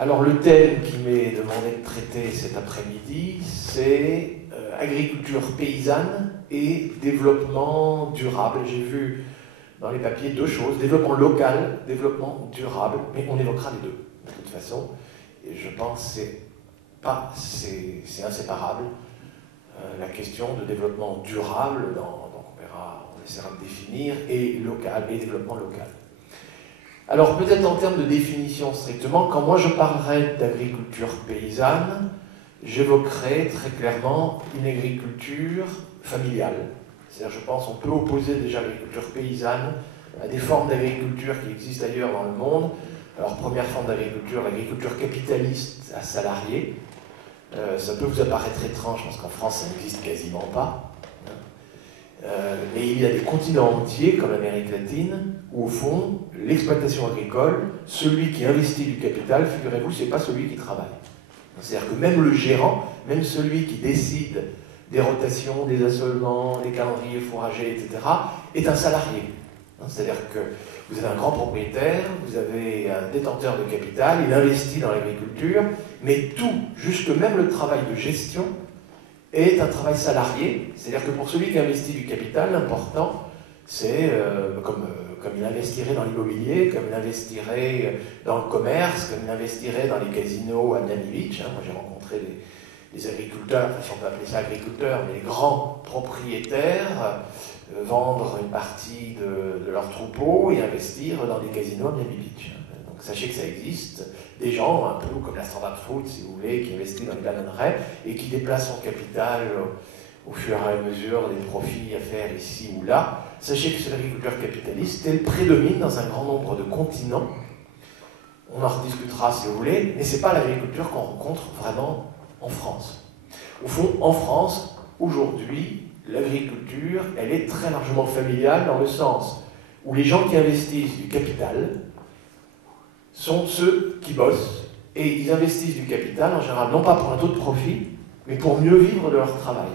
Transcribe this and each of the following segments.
Alors le thème qui m'est demandé de traiter cet après-midi, c'est agriculture paysanne et développement durable. J'ai vu dans les papiers deux choses, développement local, développement durable, mais on évoquera les deux de toute façon. Et je pense que c'est inséparable. La question de développement durable, donc on verra, on essaiera de définir, et local, et développement local. Alors peut-être en termes de définition strictement, quand moi je parlerai d'agriculture paysanne, j'évoquerai très clairement une agriculture familiale. C'est-à-dire, je pense qu'on peut opposer déjà l'agriculture paysanne à des formes d'agriculture qui existent ailleurs dans le monde. Alors première forme d'agriculture, l'agriculture capitaliste à salariés. Ça peut vous apparaître étrange parce qu'en France ça n'existe quasiment pas. Mais il y a des continents entiers, comme l'Amérique latine, où au fond, l'exploitation agricole, celui qui investit du capital, figurez-vous, c'est pas celui qui travaille. C'est-à-dire que même le gérant, même celui qui décide des rotations, des assolements, des calendriers fourragers, etc., est un salarié. C'est-à-dire que vous avez un grand propriétaire, vous avez un détenteur de capital, il investit dans l'agriculture, mais tout, jusque même le travail de gestion, est un travail salarié. C'est-à-dire que pour celui qui investit du capital, l'important, c'est comme il investirait dans l'immobilier, comme il investirait dans le commerce, comme il investirait dans les casinos à Miami Beach. Moi, j'ai rencontré des agriculteurs, enfin, si on peut appeler ça agriculteurs, mais les grands propriétaires vendre une partie de leur troupeau et investir dans des casinos à Miami Beach. Donc sachez que ça existe. Des gens, un peu comme la Standard Fruit, si vous voulez, qui investissent dans les bananeraies et qui déplacent son capital au fur et à mesure des profits à faire ici ou là. Sachez que c'est l'agriculture capitaliste, elle prédomine dans un grand nombre de continents. On en rediscutera si vous voulez, mais ce n'est pas l'agriculture qu'on rencontre vraiment en France. Au fond, en France, aujourd'hui, l'agriculture, elle est très largement familiale dans le sens où les gens qui investissent du capital sont ceux qui bossent et ils investissent du capital en général non pas pour un taux de profit, mais pour mieux vivre de leur travail.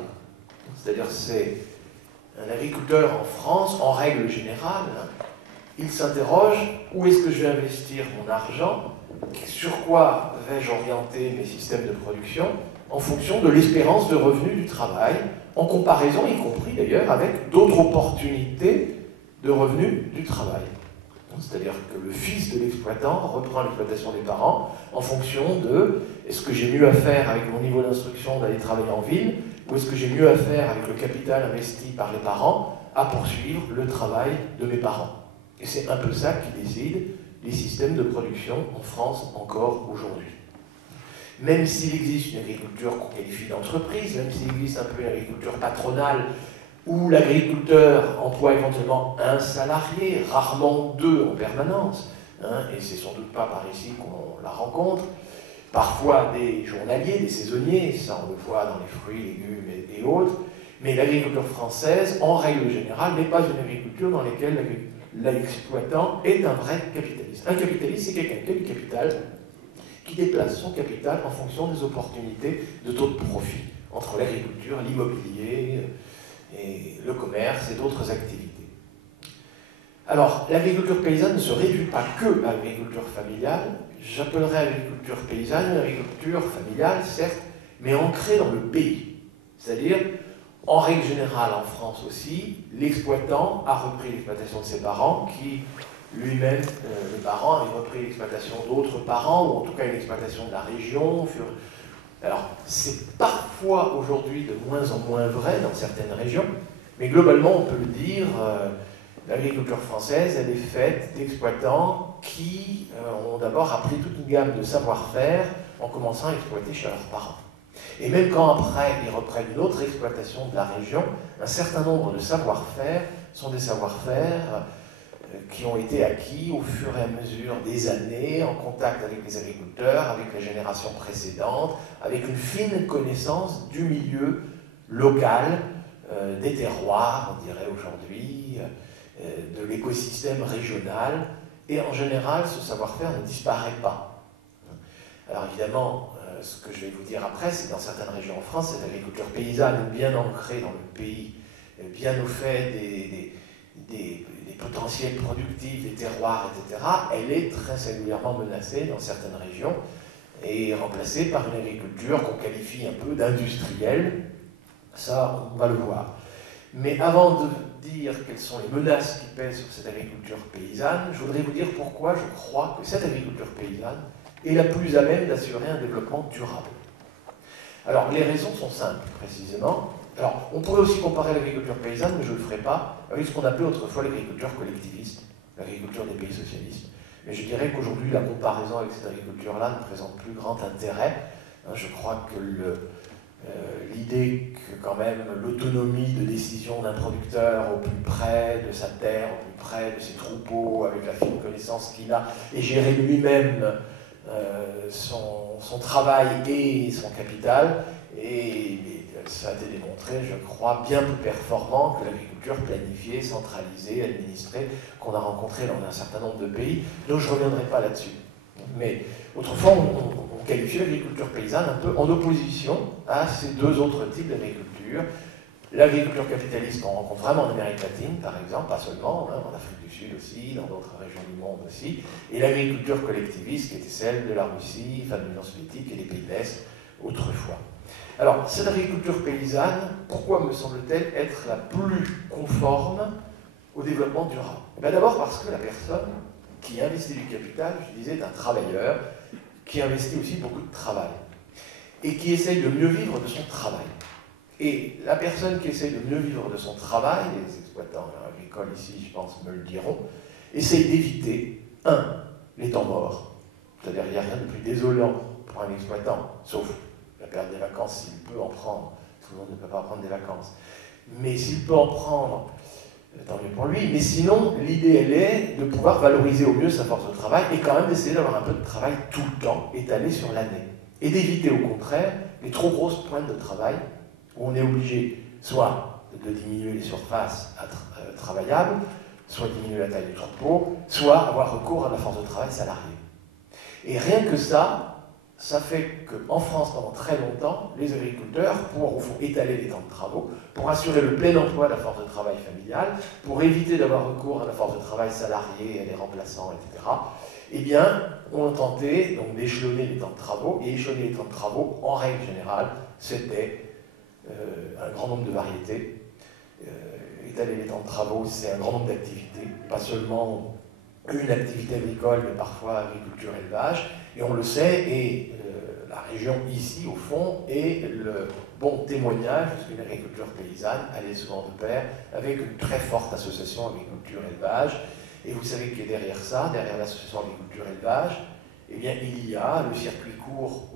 C'est-à-dire c'est un agriculteur en France, en règle générale, il s'interroge où est-ce que je vais investir mon argent, sur quoi vais-je orienter mes systèmes de production en fonction de l'espérance de revenus du travail, en comparaison, y compris d'ailleurs, avec d'autres opportunités de revenus du travail. C'est-à-dire que le fils de l'exploitant reprend l'exploitation des parents en fonction de est-ce que j'ai mieux à faire avec mon niveau d'instruction d'aller travailler en ville ou est-ce que j'ai mieux à faire avec le capital investi par les parents à poursuivre le travail de mes parents. Et c'est un peu ça qui décide les systèmes de production en France encore aujourd'hui. Même s'il existe une agriculture qu'on qualifie d'entreprise, même s'il existe un peu une agriculture patronale où l'agriculteur emploie éventuellement un salarié, rarement deux en permanence, et c'est sans doute pas par ici qu'on la rencontre, parfois des journaliers, des saisonniers, ça on le voit dans les fruits, légumes et autres, mais l'agriculture française, en règle générale, n'est pas une agriculture dans laquelle l'exploitant est un vrai capitaliste. Un capitaliste, c'est quelqu'un qui a du capital, qui déplace son capital en fonction des opportunités de taux de profit entre l'agriculture, l'immobilier, et le commerce et d'autres activités. Alors, l'agriculture paysanne ne se réduit pas que à l'agriculture familiale. J'appellerais agriculture paysanne une agriculture familiale, certes, mais ancrée dans le pays. C'est-à-dire, en règle générale, en France aussi, l'exploitant a repris l'exploitation de ses parents, qui lui-même, les parents, avaient repris l'exploitation d'autres parents, ou en tout cas une exploitation de la région. Alors, c'est parfois aujourd'hui de moins en moins vrai dans certaines régions, mais globalement, on peut le dire, l'agriculture française, elle est faite d'exploitants qui ont d'abord appris toute une gamme de savoir-faire en commençant à exploiter chez leurs parents. Et même quand après, ils reprennent une autre exploitation de la région, un certain nombre de savoir-faire sont des savoir-faire qui ont été acquis au fur et à mesure des années, en contact avec les agriculteurs, avec les générations précédentes, avec une fine connaissance du milieu local, des terroirs, on dirait aujourd'hui, de l'écosystème régional, et en général, ce savoir-faire ne disparaît pas. Alors évidemment, ce que je vais vous dire après, c'est que dans certaines régions en France, cette agriculture paysanne est bien ancrée dans le pays, bien au fait des potentiels productifs, des terroirs, etc., elle est très singulièrement menacée dans certaines régions. et remplacée par une agriculture qu'on qualifie un peu d'industrielle. Ça, on va le voir. Mais avant de dire quelles sont les menaces qui pèsent sur cette agriculture paysanne, je voudrais vous dire pourquoi je crois que cette agriculture paysanne est la plus à même d'assurer un développement durable. Alors, les raisons sont simples, précisément. Alors, on pourrait aussi comparer l'agriculture paysanne, mais je ne le ferai pas, avec ce qu'on appelait autrefois l'agriculture collectiviste, l'agriculture des pays socialistes. Mais je dirais qu'aujourd'hui, la comparaison avec cette agriculture-là ne présente plus grand intérêt. Je crois que l'idée que quand même l'autonomie de décision d'un producteur au plus près de sa terre, au plus près de ses troupeaux, avec la fine connaissance qu'il a, et gérer lui-même son travail et son capital, et ça a été démontré, je crois, bien plus performant que l'agriculture planifiée, centralisée, administrée, qu'on a rencontrée dans un certain nombre de pays. Donc je ne reviendrai pas là-dessus. Mais autrefois, on qualifiait l'agriculture paysanne un peu en opposition à ces deux autres types d'agriculture. L'agriculture capitaliste qu'on rencontre vraiment en Amérique latine, par exemple, pas seulement, hein, en Afrique du Sud aussi, dans d'autres régions du monde aussi, et l'agriculture collectiviste qui était celle de la Russie, enfin de l'Union soviétique et des pays de l'Est autrefois. Alors, cette agriculture paysanne, pourquoi me semble-t-elle être la plus conforme au développement durable? D'abord parce que la personne qui investit du capital, je disais, est un travailleur, qui investit aussi beaucoup de travail, et qui essaye de mieux vivre de son travail. Et la personne qui essaye de mieux vivre de son travail, les exploitants agricoles ici, je pense, me le diront, essaye d'éviter, les temps morts. C'est-à-dire qu'il n'y a rien de plus désolant pour un exploitant, sauf la période des vacances, s'il peut en prendre. Tout le monde ne peut pas prendre des vacances. Mais s'il peut en prendre, tant mieux pour lui. Mais sinon, l'idée, elle est de pouvoir valoriser au mieux sa force de travail et quand même d'essayer d'avoir un peu de travail tout le temps, étalé sur l'année. Et d'éviter au contraire les trop grosses pointes de travail où on est obligé soit de diminuer les surfaces travaillables, soit diminuer la taille du troupeau, soit avoir recours à la force de travail salariée. Et rien que ça fait qu'en France, pendant très longtemps, les agriculteurs, pour au fond étaler les temps de travaux, pour assurer le plein emploi de la force de travail familiale, pour éviter d'avoir recours à la force de travail salariée, à des remplaçants, etc., eh bien, ont tenté donc d'échelonner les temps de travaux, et échelonner les temps de travaux, en règle générale, c'était un grand nombre de variétés. Étaler les temps de travaux, c'est un grand nombre d'activités, pas seulement une activité agricole, mais parfois agriculture, élevage, et on le sait, et la région ici, au fond, est le bon témoignage qu'une agriculture paysanne allait souvent de pair avec une très forte association agriculture-élevage. Et vous savez que derrière ça, derrière l'association agriculture-élevage, eh bien, il y a le circuit court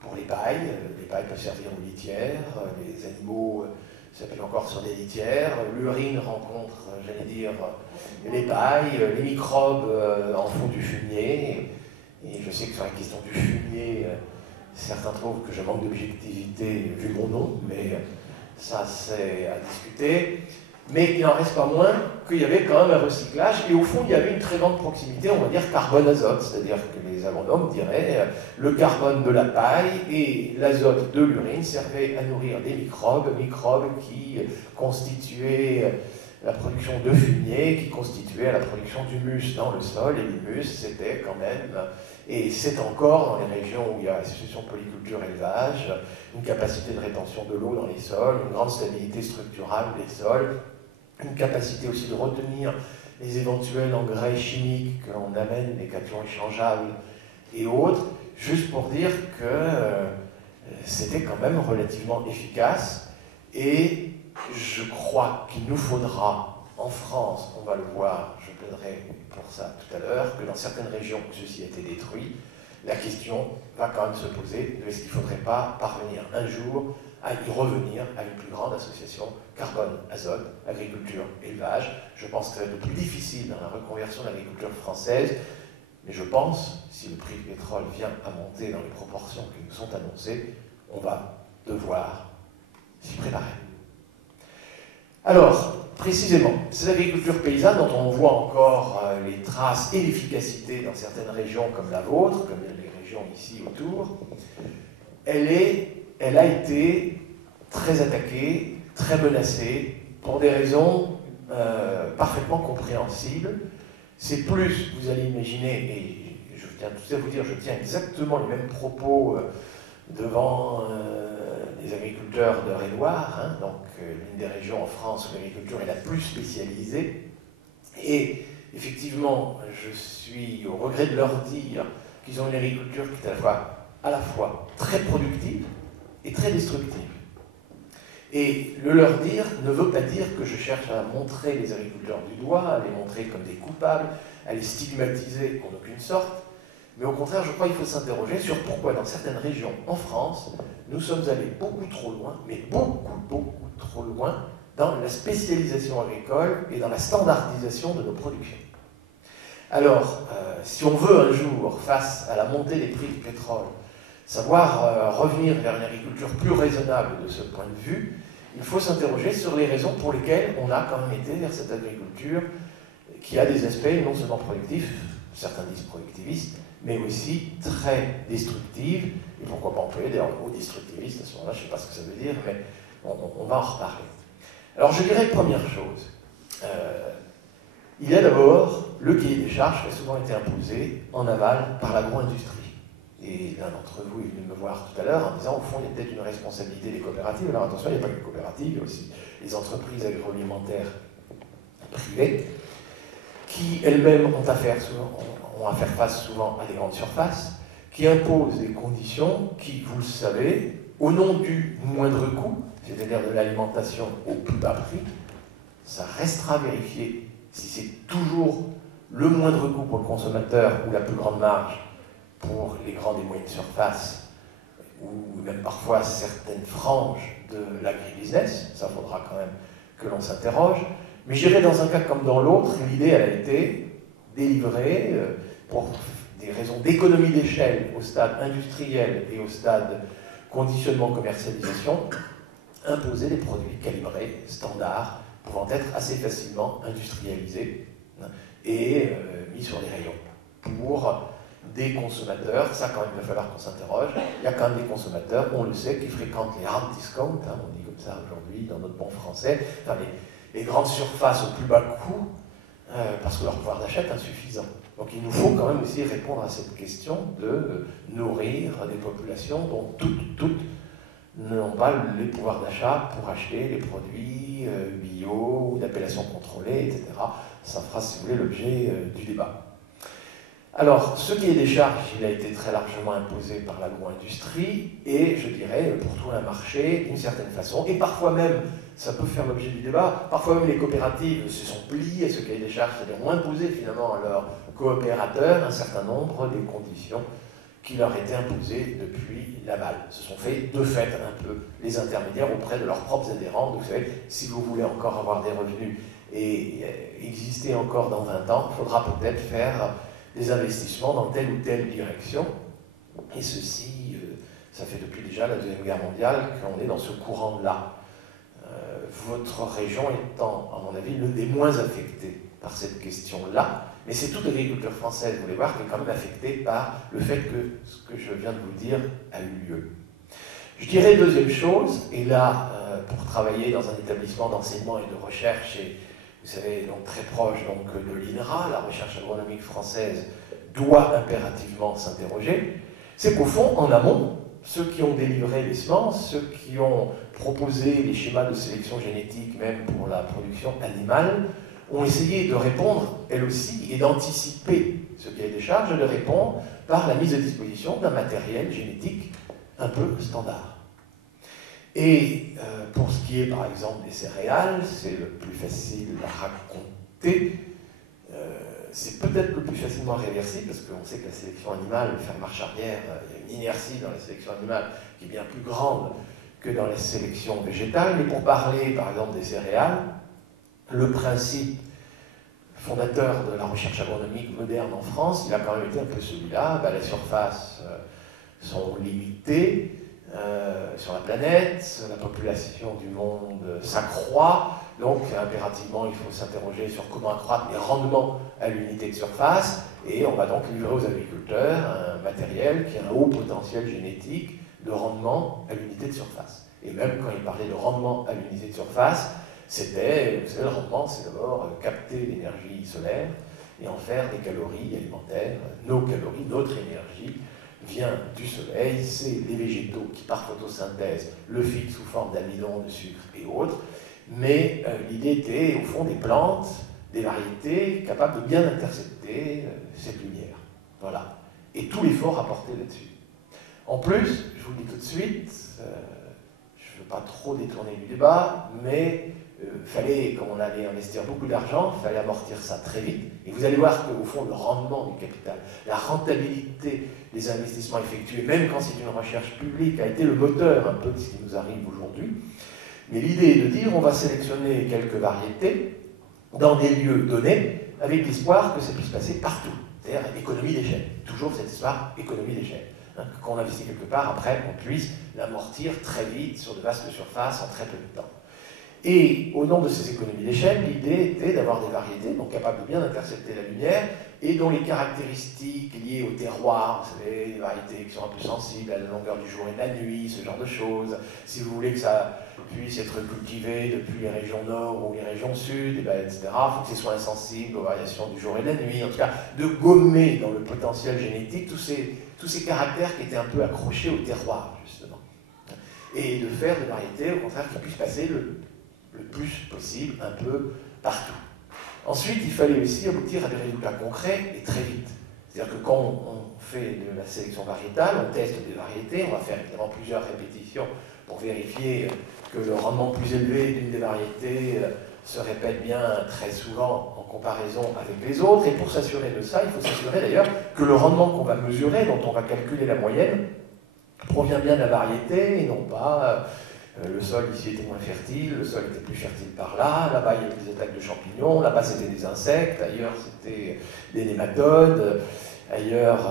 pour les pailles. Les pailles peuvent servir aux litières, les animaux s'appellent encore sur des litières, l'urine rencontre, j'allais dire, les pailles, les microbes en font du fumier. Et je sais que sur la question du fumier, certains trouvent que je manque d'objectivité vu mon nom, mais ça c'est à discuter. Mais il n'en reste pas moins qu'il y avait quand même un recyclage, et au fond il y avait une très grande proximité, on va dire carbone-azote, c'est-à-dire que les agronomes diraient le carbone de la paille et l'azote de l'urine servaient à nourrir des microbes qui constituaient la production de fumier, qui constituait la production d'humus dans le sol, et l'humus c'était quand même, et c'est encore dans les régions où il y a l'association polyculture-élevage, une capacité de rétention de l'eau dans les sols, une grande stabilité structurale des sols, une capacité aussi de retenir les éventuels engrais chimiques que l'on amène, des cations échangeables et autres, juste pour dire que c'était quand même relativement efficace. Et je crois qu'il nous faudra, en France, on va le voir, je plaiderai pour ça tout à l'heure, que dans certaines régions où ceci a été détruit, la question va quand même se poser de est-ce qu'il ne faudrait pas parvenir un jour à y revenir à une plus grande association carbone-azote, agriculture-élevage. Je pense que c'est le plus difficile dans la reconversion de l'agriculture française, mais je pense, si le prix du pétrole vient à monter dans les proportions qui nous sont annoncées, on va devoir s'y préparer. Alors, précisément, cette agriculture paysanne dont on voit encore les traces et l'efficacité dans certaines régions comme la vôtre, comme les régions ici autour, elle a été très attaquée, très menacée, pour des raisons parfaitement compréhensibles. C'est plus, vous allez imaginer, et je je tiens tout à vous dire, je tiens exactement les mêmes propos devant les agriculteurs de Réloir, hein, donc l'une des régions en France où l'agriculture est la plus spécialisée. Et effectivement, je suis au regret de leur dire qu'ils ont une agriculture qui est à la fois très productive et très destructive. Et le leur dire ne veut pas dire que je cherche à montrer les agriculteurs du doigt, à les montrer comme des coupables, à les stigmatiser en aucune sorte, mais au contraire, je crois qu'il faut s'interroger sur pourquoi dans certaines régions en France, nous sommes allés beaucoup trop loin, mais beaucoup trop loin, dans la spécialisation agricole et dans la standardisation de nos productions. Alors, si on veut un jour, face à la montée des prix du pétrole, savoir revenir vers une agriculture plus raisonnable de ce point de vue, il faut s'interroger sur les raisons pour lesquelles on a quand même été vers cette agriculture qui a des aspects non seulement productifs, certains disent productivistes, mais aussi très destructives, et pourquoi pas employer d'ailleurs le mot destructiviste, à ce moment-là, je ne sais pas ce que ça veut dire, mais on va en reparler. Alors je dirais première chose, il y a d'abord le cahier des charges qui a souvent été imposé en aval par l'agro-industrie. Et l'un d'entre vous est venu me voir tout à l'heure en disant, au fond, il y a peut-être une responsabilité des coopératives. Alors attention, il n'y a pas que les coopératives, il y a aussi les entreprises agroalimentaires privées, qui elles-mêmes ont à faire face souvent à des grandes surfaces, qui imposent des conditions qui, vous le savez, au nom du moindre coût, c'est-à-dire de l'alimentation au plus bas prix, ça restera vérifié si c'est toujours le moindre coût pour le consommateur ou la plus grande marge pour les grandes et moyennes surfaces, ou même parfois certaines franges de l'agribusiness. Ça faudra quand même que l'on s'interroge. Mais je dirais dans un cas comme dans l'autre, l'idée elle a été délivrée pour des raisons d'économie d'échelle au stade industriel et au stade conditionnement commercialisation, imposer des produits calibrés, standards, pouvant être assez facilement industrialisés et mis sur les rayons pour des consommateurs. Ça quand même il va falloir qu'on s'interroge. Il y a quand même des consommateurs, on le sait, qui fréquentent les hard discounts, hein, on dit comme ça aujourd'hui dans notre bon français, enfin, les grandes surfaces au plus bas coût, parce que leur pouvoir d'achat est insuffisant. Donc il nous faut quand même aussi répondre à cette question de nourrir des populations dont toutes n'ont pas les pouvoirs d'achat pour acheter les produits bio ou d'appellation contrôlée, etc. Ça fera, si vous voulez, l'objet du débat. Alors, ce qui est des charges, il a été très largement imposé par l'agro-industrie et, je dirais, pour tout un marché, d'une certaine façon, et parfois même, ça peut faire l'objet du débat, parfois même les coopératives se sont pliées à ce cahier des charges, c'est-à-dire ont imposé finalement à leurs coopérateurs un certain nombre des conditions qui leur étaient imposées depuis l'aval. Se sont fait de fait un peu les intermédiaires auprès de leurs propres adhérents. Donc, vous savez, si vous voulez encore avoir des revenus et exister encore dans 20 ans, il faudra peut-être faire des investissements dans telle ou telle direction. Et ceci, ça fait depuis déjà la Deuxième Guerre mondiale qu'on est dans ce courant-là. Votre région étant, à mon avis, l'une des moins affectées par cette question-là, mais c'est toute l'agriculture française, vous voulez voir, qui est quand même affectée par le fait que ce que je viens de vous dire a eu lieu. Je dirais deuxième chose, et là, pour travailler dans un établissement d'enseignement et de recherche, et vous savez, donc très proche donc, de l'INRA, la recherche agronomique française doit impérativement s'interroger, c'est qu'au fond, en amont, ceux qui ont délivré les semences, ceux qui ont proposé les schémas de sélection génétique, même pour la production animale, ont essayé de répondre, elles aussi, et d'anticiper ce qui est des charges, et de répondre par la mise à disposition d'un matériel génétique un peu standard. Et pour ce qui est, par exemple, des céréales, c'est le plus facile à raconter. C'est peut-être le plus facilement réversible, parce qu'on sait que la sélection animale, faire marche arrière, il y a une inertie dans la sélection animale qui est bien plus grande que dans la sélection végétale. Mais pour parler, par exemple, des céréales, le principe fondateur de la recherche agronomique moderne en France, il a quand même été un peu celui-là. Les surfaces sont limitées sur la planète, la population du monde s'accroît, donc impérativement il faut s'interroger sur comment accroître les rendements à l'unité de surface, et on va donc livrer aux agriculteurs un matériel qui a un haut potentiel génétique de rendement à l'unité de surface. Et même quand il parlait de rendement à l'unité de surface, c'était, vous savez, le rendement, c'est d'abord capter l'énergie solaire, et en faire des calories alimentaires. Nos calories, notre énergie vient du soleil, c'est les végétaux qui par photosynthèse le fixent sous forme d'amidon, de sucre et autres, mais l'idée était au fond des plantes, des variétés capables de bien intercepter cette lumière. Voilà. Et tout l'effort apporté là-dessus. En plus, je vous le dis tout de suite, je ne veux pas trop détourner du débat, mais fallait, comme on allait investir beaucoup d'argent, il fallait amortir ça très vite. Et vous allez voir qu'au fond, le rendement du capital, la rentabilité des investissements effectués, même quand c'est une recherche publique, a été le moteur un peu de ce qui nous arrive aujourd'hui. Mais l'idée est de dire on va sélectionner quelques variétés dans des lieux donnés, avec l'espoir que ça puisse passer partout. C'est-à-dire économie d'échelle. Toujours cette histoire, économie d'échelle. Hein, qu'on investit quelque part, après, on puisse l'amortir très vite sur de vastes surfaces en très peu de temps. Et au nom de ces économies d'échelle, l'idée était d'avoir des variétés donc capables de bien intercepter la lumière et dont les caractéristiques liées au terroir, vous savez, des variétés qui sont un peu sensibles à la longueur du jour et de la nuit, ce genre de choses. Si vous voulez que ça puisse être cultivé depuis les régions nord ou les régions sud, etc., il faut que ce soit insensible aux variations du jour et de la nuit. En tout cas, de gommer dans le potentiel génétique tous ces caractères qui étaient un peu accrochés au terroir, justement. Et de faire des variétés, au contraire, qui puissent passer le plus possible, un peu partout. Ensuite, il fallait aussi aboutir à des résultats concrets et très vite. C'est-à-dire que quand on fait de la sélection variétale, on teste des variétés, on va faire évidemment plusieurs répétitions pour vérifier que le rendement plus élevé d'une des variétés se répète bien très souvent en comparaison avec les autres. Et pour s'assurer de ça, il faut s'assurer d'ailleurs que le rendement qu'on va mesurer, dont on va calculer la moyenne, provient bien de la variété et non pas... le sol ici était moins fertile, le sol était plus fertile par là, là-bas il y avait des attaques de champignons, là-bas c'était des insectes, ailleurs c'était des nématodes, ailleurs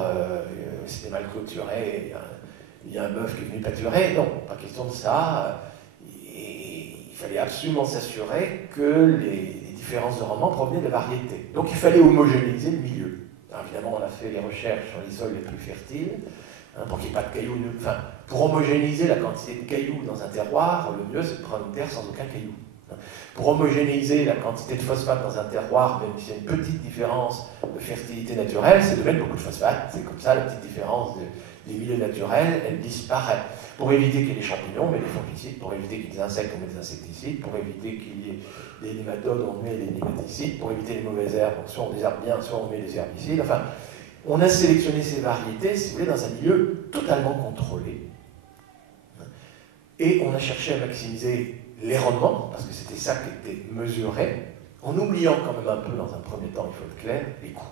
c'était mal clôturé, il y a un bœuf qui est venu pâturer. Non, pas question de ça. Et il fallait absolument s'assurer que les différences de rendement provenaient de la variété. Donc il fallait homogénéiser le milieu. Alors, évidemment, on a fait les recherches sur les sols les plus fertiles, pour qu'il n'y ait pas de cailloux. Enfin, pour homogénéiser la quantité de cailloux dans un terroir, le mieux c'est de prendre une terre sans aucun caillou. Pour homogénéiser la quantité de phosphate dans un terroir, même s'il y a une petite différence de fertilité naturelle, c'est de mettre beaucoup de phosphate. C'est comme ça, la petite différence des milieux naturels, elle disparaît. Pour éviter qu'il y ait des champignons, on met des fongicides. Pour éviter qu'il y ait des insectes, on met des insecticides. Pour éviter qu'il y ait des nématodes, on met des nématicides. Pour éviter les mauvaises herbes, soit on désherbe bien, soit on met des herbicides. Enfin, on a sélectionné ces variétés, si vous voulez, dans un milieu totalement contrôlé. Et on a cherché à maximiser les rendements, parce que c'était ça qui était mesuré, en oubliant quand même un peu, dans un premier temps, il faut être clair, les coûts.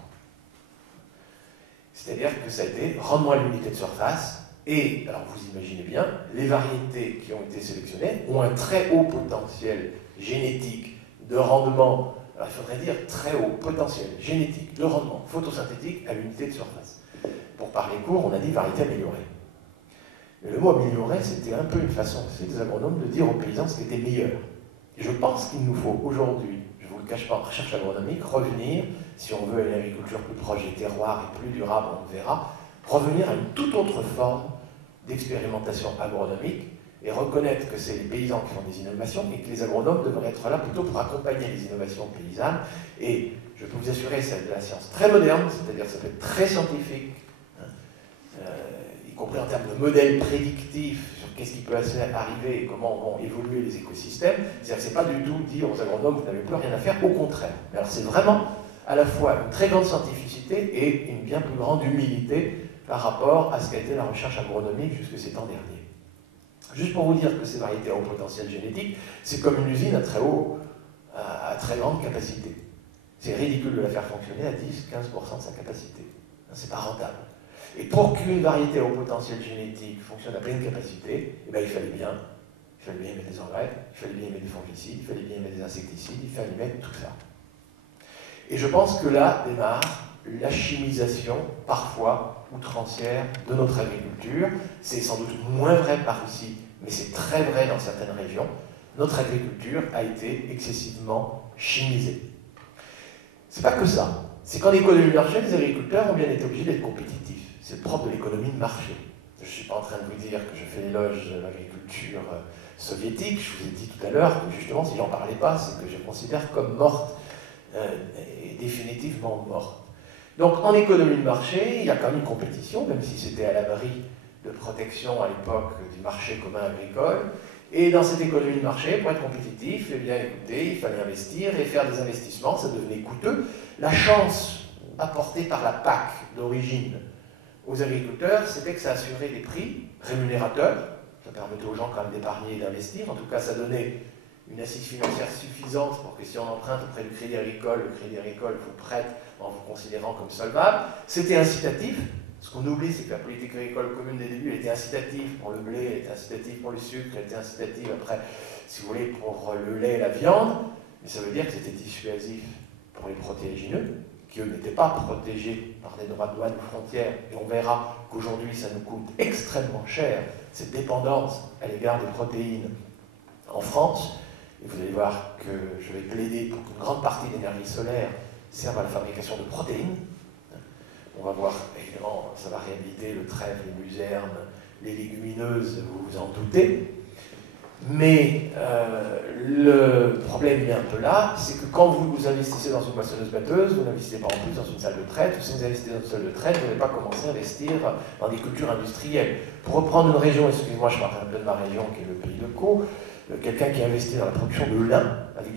C'est-à-dire que ça a été rendement à l'unité de surface, et, alors vous imaginez bien, les variétés qui ont été sélectionnées ont un très haut potentiel génétique de rendement, alors il faudrait dire très haut potentiel génétique de rendement photosynthétique à l'unité de surface. Pour parler court, on a dit variété améliorée. Mais le mot amélioré, c'était un peu une façon aussi des agronomes de dire aux paysans ce qui était meilleur. Et je pense qu'il nous faut aujourd'hui, je ne vous le cache pas en recherche agronomique, revenir, si on veut une agriculture plus proche des terroirs et plus durable, on le verra, revenir à une toute autre forme d'expérimentation agronomique et reconnaître que c'est les paysans qui font des innovations et que les agronomes devraient être là plutôt pour accompagner les innovations paysannes. Et je peux vous assurer, c'est de la science très moderne, c'est-à-dire que ça peut être très scientifique, y compris en termes de modèles prédictifs sur qu'est-ce qui peut arriver et comment vont évoluer les écosystèmes. C'est-à-dire que ce n'est pas du tout dire aux agronomes vous n'avez plus rien à faire, au contraire. Mais alors c'est vraiment à la fois une très grande scientificité et une bien plus grande humilité par rapport à ce qu'a été la recherche agronomique jusque ces temps derniers. Juste pour vous dire que ces variétés à haut potentiel génétique, c'est comme une usine à très grande capacité. C'est ridicule de la faire fonctionner à 10-15% de sa capacité. C'est pas rentable. Et pour qu'une variété à haut potentiel génétique fonctionne à pleine capacité, eh bien, il fallait bien mettre des engrais, il fallait bien mettre des fongicides, il fallait bien mettre des insecticides, il fallait mettre tout ça. Et je pense que là démarre la chimisation, parfois outrancière, de notre agriculture. C'est sans doute moins vrai par ici, mais c'est très vrai dans certaines régions. Notre agriculture a été excessivement chimisée. C'est pas que ça. C'est qu'en économie de marché, les agriculteurs ont bien été obligés d'être compétitifs. C'est le propre de l'économie de marché. Je ne suis pas en train de vous dire que je fais l'éloge de l'agriculture soviétique. Je vous ai dit tout à l'heure que justement, si j'en parlais pas, c'est que je considère comme morte est définitivement morte. Donc en économie de marché, il y a quand même une compétition, même si c'était à l'abri de protection à l'époque du marché commun agricole. Et dans cette économie de marché, pour être compétitif, eh bien écoutez, il fallait investir et faire des investissements, ça devenait coûteux. La chance apportée par la PAC d'origine aux agriculteurs, c'était que ça assurait des prix rémunérateurs, ça permettait aux gens quand même d'épargner et d'investir, en tout cas ça donnait une assise financière suffisante pour que si on emprunte auprès du Crédit Agricole, le Crédit Agricole vous prête en vous considérant comme solvable. C'était incitatif. Ce qu'on oublie, c'est que la politique agricole commune des débuts, elle était incitative pour le blé, elle était incitative pour le sucre, elle était incitative après, si vous voulez, pour le lait et la viande. Mais ça veut dire que c'était dissuasif pour les protéagineux, qui eux n'étaient pas protégés par des droits de douane ou frontières. Et on verra qu'aujourd'hui, ça nous coûte extrêmement cher, cette dépendance à l'égard des protéines en France. Et vous allez voir que je vais plaider pour qu'une grande partie de l'énergie solaire serve à la fabrication de protéines. On va voir, évidemment, ça va réhabiliter le trèfle, les luzernes, les légumineuses, vous vous en doutez. Mais le problème est un peu là, c'est que quand vous investissez dans une moissonneuse-batteuse, vous n'investissez pas en plus dans une salle de traite, ou si vous investissez dans une salle de traite, vous n'allez pas commencer à investir dans des cultures industrielles. Pour reprendre une région, excusez-moi, je parle un peu de ma région qui est le pays de Caux, quelqu'un qui investit dans la production de lin, avec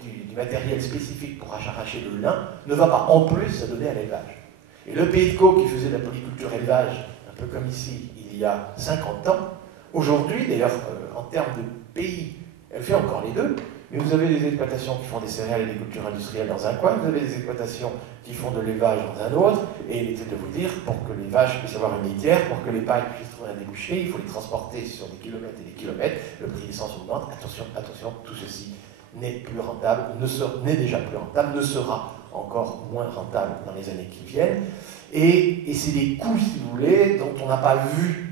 du matériel spécifique pour arracher le lin, ne va pas en plus s'adonner à l'élevage. Et le pays de Caux qui faisait de la polyculture élevage, un peu comme ici, il y a 50 ans, aujourd'hui, d'ailleurs, en termes de pays, elle fait encore les deux, mais vous avez des exploitations qui font des céréales et des cultures industrielles dans un coin, vous avez des exploitations qui font de l'élevage dans un autre, et il était de vous dire, pour que les vaches puissent avoir une litière, pour que les pailles puissent trouver un débouché, il faut les transporter sur des kilomètres et des kilomètres, le prix de l'essence augmente, attention, attention, tout ceci n'est plus rentable, n'est déjà plus rentable, ne sera encore moins rentable dans les années qui viennent, et c'est des coûts, si vous voulez, dont on n'a pas vu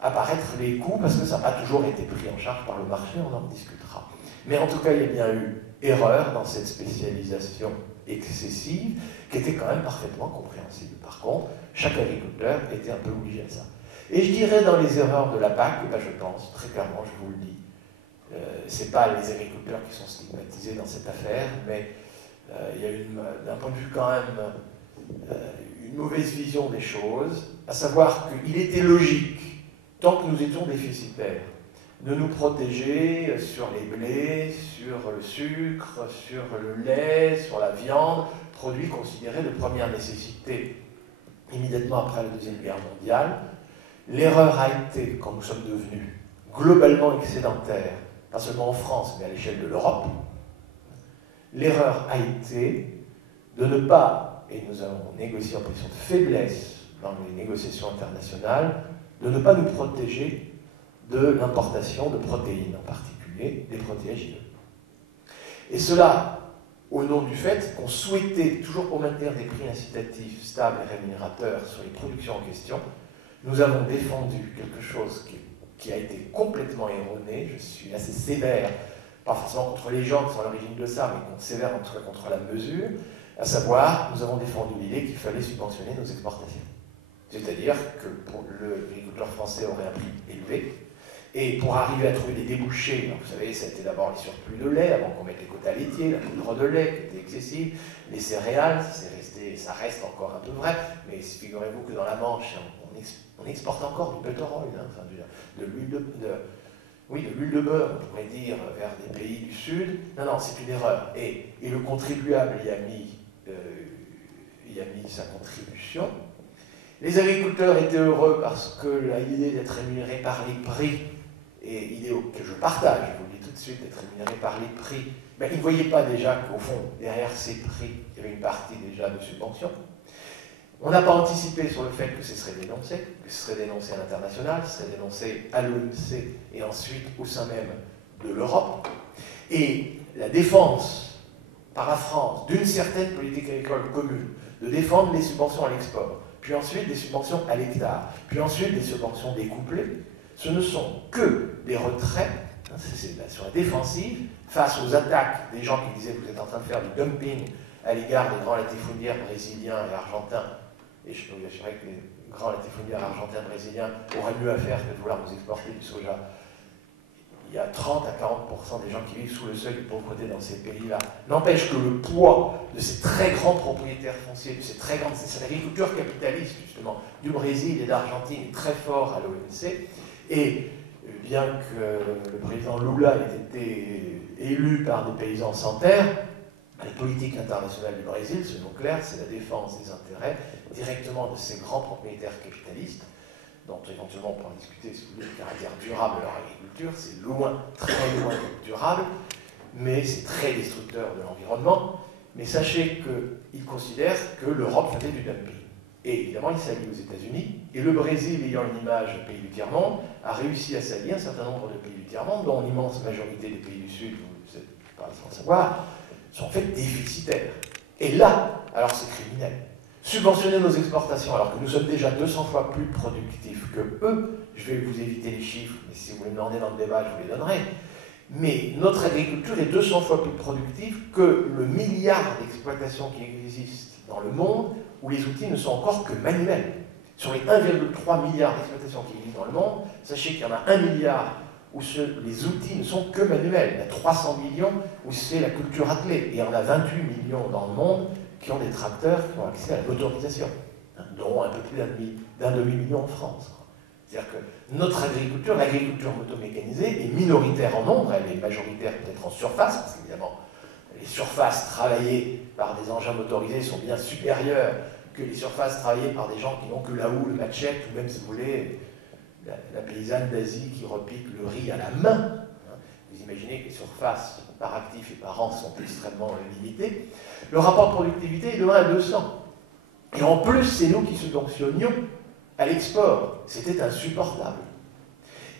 apparaître les coûts, parce que ça n'a pas toujours été pris en charge par le marché, on en discutera. Mais en tout cas, il y a bien eu erreur dans cette spécialisation excessive, qui était quand même parfaitement compréhensible. Par contre, chaque agriculteur était un peu obligé à ça. Et je dirais dans les erreurs de la PAC, ben je pense, très clairement, je vous le dis, ce n'est pas les agriculteurs qui sont stigmatisés dans cette affaire, mais il y a d'un point de vue quand même une mauvaise vision des choses, à savoir qu'il était logique, tant que nous étions déficitaires, de nous protéger sur les blés, sur le sucre, sur le lait, sur la viande, produits considérés de première nécessité immédiatement après la Deuxième Guerre mondiale. L'erreur a été, quand nous sommes devenus globalement excédentaires, pas seulement en France, mais à l'échelle de l'Europe, l'erreur a été de ne pas, et nous avons négocié en position de faiblesse dans les négociations internationales, de ne pas nous protéger de l'importation de protéines, en particulier des protéagineux. Et cela, au nom du fait qu'on souhaitait, toujours pour maintenir des prix incitatifs, stables et rémunérateurs sur les productions en question, nous avons défendu quelque chose qui a été complètement erroné. Je suis assez sévère, pas forcément contre les gens qui sont à l'origine de ça, mais sévère en tout cas contre la mesure, à savoir, nous avons défendu l'idée qu'il fallait subventionner nos exportations. C'est-à-dire que l'agriculteur français aurait un prix élevé, et pour arriver à trouver des débouchés, vous savez, c'était d'abord les surplus de lait, avant qu'on mette les quotas laitiers, la poudre de lait qui était excessive, les céréales, ça reste encore un peu vrai, mais figurez-vous que dans la Manche, on exporte encore du butter oil, enfin, de l'huile de beurre, on pourrait dire, vers des pays du Sud. Non, c'est une erreur. Et le contribuable y a mis sa contribution. Les agriculteurs étaient heureux parce que l'idée d'être rémunéré par les prix, et idée que je partage, je vous le dis tout de suite, d'être rémunéré par les prix, ben, ils ne voyaient pas déjà qu'au fond, derrière ces prix, il y avait une partie déjà de subvention. On n'a pas anticipé sur le fait que ce serait dénoncé, à l'international, ce serait dénoncé à l'OMC et ensuite au sein même de l'Europe. Et la défense par la France d'une certaine politique agricole commune, de défendre les subventions à l'export, puis ensuite des subventions à l'hectare, puis ensuite des subventions découplées, ce ne sont que des retraits, c'est sur la défensive, face aux attaques des gens qui disaient que vous êtes en train de faire du dumping à l'égard des grands latifoliaires brésiliens et argentins. Et je peux vous assurer que les grands latifoliaires argentins et brésiliens auraient mieux à faire que de vouloir nous exporter du soja. il y a 30 à 40% des gens qui vivent sous le seuil de pauvreté dans ces pays-là. N'empêche que le poids de ces très grands propriétaires fonciers, de cette agriculture capitaliste, justement, du Brésil et d'Argentine est très fort à l'OMC. Et bien que le président Lula ait été élu par des paysans sans terre, la politique internationale du Brésil, selon clair, c'est la défense des intérêts directement de ces grands propriétaires capitalistes, dont éventuellement on pourra discuter si vous voulez, le caractère durable de leur agriculture. C'est loin, très loin d'être durable, mais c'est très destructeur de l'environnement. Mais sachez qu'ils considèrent que l'Europe faisait du dumping. Et évidemment, il s'allie aux États-Unis, et le Brésil, ayant une image pays du tiers-monde, a réussi à s'allier un certain nombre de pays du tiers-monde, dont l'immense majorité des pays du Sud, vous n'êtes pas sans savoir, sont en fait déficitaires. Et là, alors c'est criminel. Subventionner nos exportations alors que nous sommes déjà 200 fois plus productifs que eux, je vais vous éviter les chiffres, mais si vous les demandez dans le débat, je vous les donnerai, mais notre agriculture est 200 fois plus productive que le milliard d'exploitations qui existent dans le monde où les outils ne sont encore que manuels. Sur les 1,3 milliard d'exploitations qui existent dans le monde, sachez qu'il y en a 1 milliard où les outils ne sont que manuels. Il y a 300 millions où c'est la culture attelée. Et il y en a 28 millions dans le monde qui ont des tracteurs qui ont accès à la motorisation, dont un peu plus d'un demi-million en France. C'est-à-dire que notre agriculture, l'agriculture motomécanisée, est minoritaire en nombre, elle est majoritaire peut-être en surface, parce qu'évidemment, les surfaces travaillées par des engins motorisés sont bien supérieures que les surfaces travaillées par des gens qui n'ont que la houe, le machette, ou même, si vous voulez, la paysanne d'Asie qui repique le riz à la main. Vous imaginez que les surfaces par actif et par an sont extrêmement limitées. Le rapport de productivité est de 1 à 200. Et en plus, c'est nous qui subventionnions à l'export. C'était insupportable.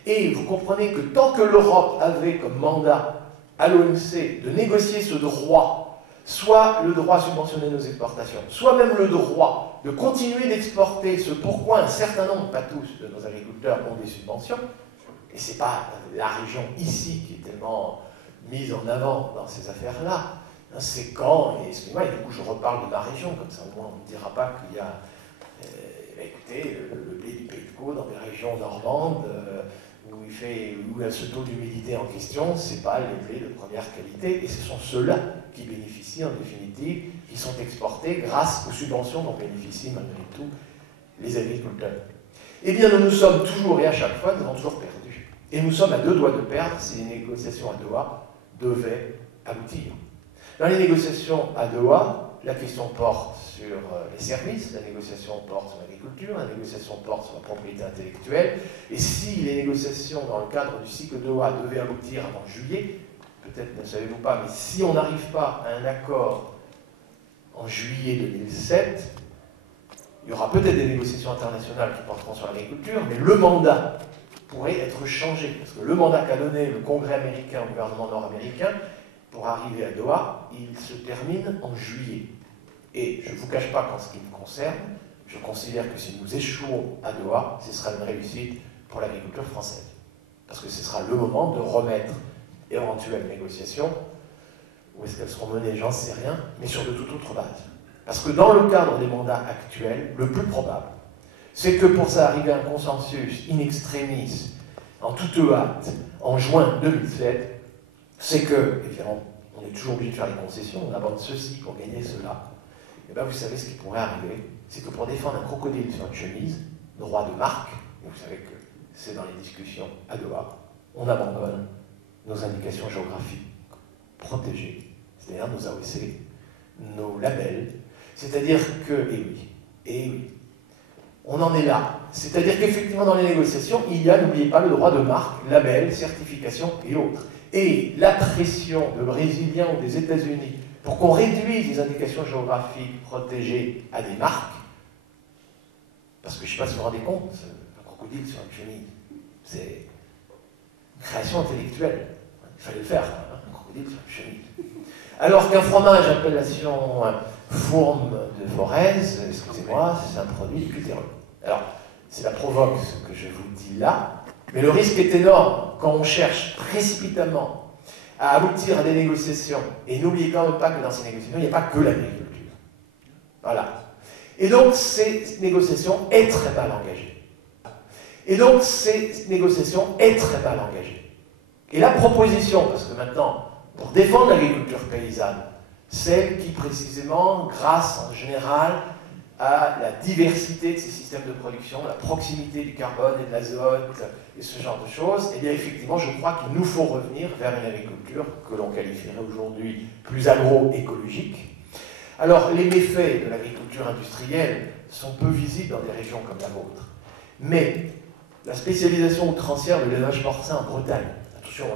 Et vous comprenez que tant que l'Europe avait comme mandat à l'OMC de négocier ce droit, soit le droit à subventionner nos exportations, soit même le droit de continuer d'exporter ce pourquoi un certain nombre, pas tous, de nos agriculteurs ont des subventions, et ce n'est pas la région ici qui est tellement mise en avant dans ces affaires-là, c'est quand, et excusez-moi, et du coup je reparle de ma région, comme ça au moins on ne dira pas qu'il y a, écoutez, le blé du Pays de Caux dans des régions normandes, où ce taux d'humidité en question, ce n'est pas les blés de première qualité, et ce sont ceux-là qui bénéficient en définitive, qui sont exportés grâce aux subventions dont bénéficient malgré tout les agriculteurs. Eh bien, nous sommes toujours, et à chaque fois, nous avons toujours perdu. Et nous sommes à 2 doigts de perdre si les négociations à Doha devaient aboutir. Dans les négociations à Doha, la question porte sur les services, la négociation porte sur l'agriculture, la négociation porte sur la propriété intellectuelle, et si les négociations dans le cadre du cycle de Doha devaient aboutir avant juillet, peut-être ne savez-vous pas, mais si on n'arrive pas à un accord en juillet 2007, il y aura peut-être des négociations internationales qui porteront sur l'agriculture, mais le mandat pourrait être changé, parce que le mandat qu'a donné le Congrès américain au gouvernement nord-américain pour arriver à Doha, il se termine en juillet. Et je ne vous cache pas qu'en ce qui me concerne, je considère que si nous échouons à Doha, ce sera une réussite pour l'agriculture française. Parce que ce sera le moment de remettre éventuelles négociations, où est-ce qu'elles seront menées, j'en sais rien, mais sur de toute autre base. Parce que dans le cadre des mandats actuels, le plus probable, c'est que pour ça arriver à un consensus in extremis, en toute hâte, en juin 2007, c'est que, évidemment, on est toujours obligé de faire des concessions, on aborde ceci pour gagner cela. Et bien vous savez ce qui pourrait arriver, c'est que pour défendre un crocodile sur une chemise, droit de marque, et vous savez que c'est dans les discussions à Doha, on abandonne nos indications géographiques protégées, c'est-à-dire nos AOC, nos labels, c'est-à-dire que, et oui, on en est là. C'est-à-dire qu'effectivement dans les négociations, il y a, n'oubliez pas, le droit de marque, label, certification et autres. Et la pression de Brésiliens ou des États-Unis pour qu'on réduise les indications géographiques protégées à des marques, parce que je ne sais pas si vous vous rendez compte, un crocodile sur une chemise, c'est une création intellectuelle. Il fallait le faire, un crocodile sur une chemise. Alors qu'un fromage appellation fourme de Forez, excusez-moi, c'est un produit cutéreux. Alors, c'est la provoque ce que je vous dis là, mais le risque est énorme quand on cherche précipitamment à aboutir à des négociations. Et n'oubliez quand même pas que dans ces négociations, il n'y a pas que l'agriculture. Voilà. Et donc, ces négociations est très mal engagées. Et la proposition, parce que maintenant, pour défendre l'agriculture paysanne, celle qui précisément, grâce en général à la diversité de ces systèmes de production, la proximité du carbone et de l'azote et ce genre de choses, eh bien effectivement, je crois qu'il nous faut revenir vers une agriculture que l'on qualifierait aujourd'hui plus agroécologique. Alors, les méfaits de l'agriculture industrielle sont peu visibles dans des régions comme la vôtre. Mais la spécialisation outrancière de l'élevage porcin en Bretagne, attention,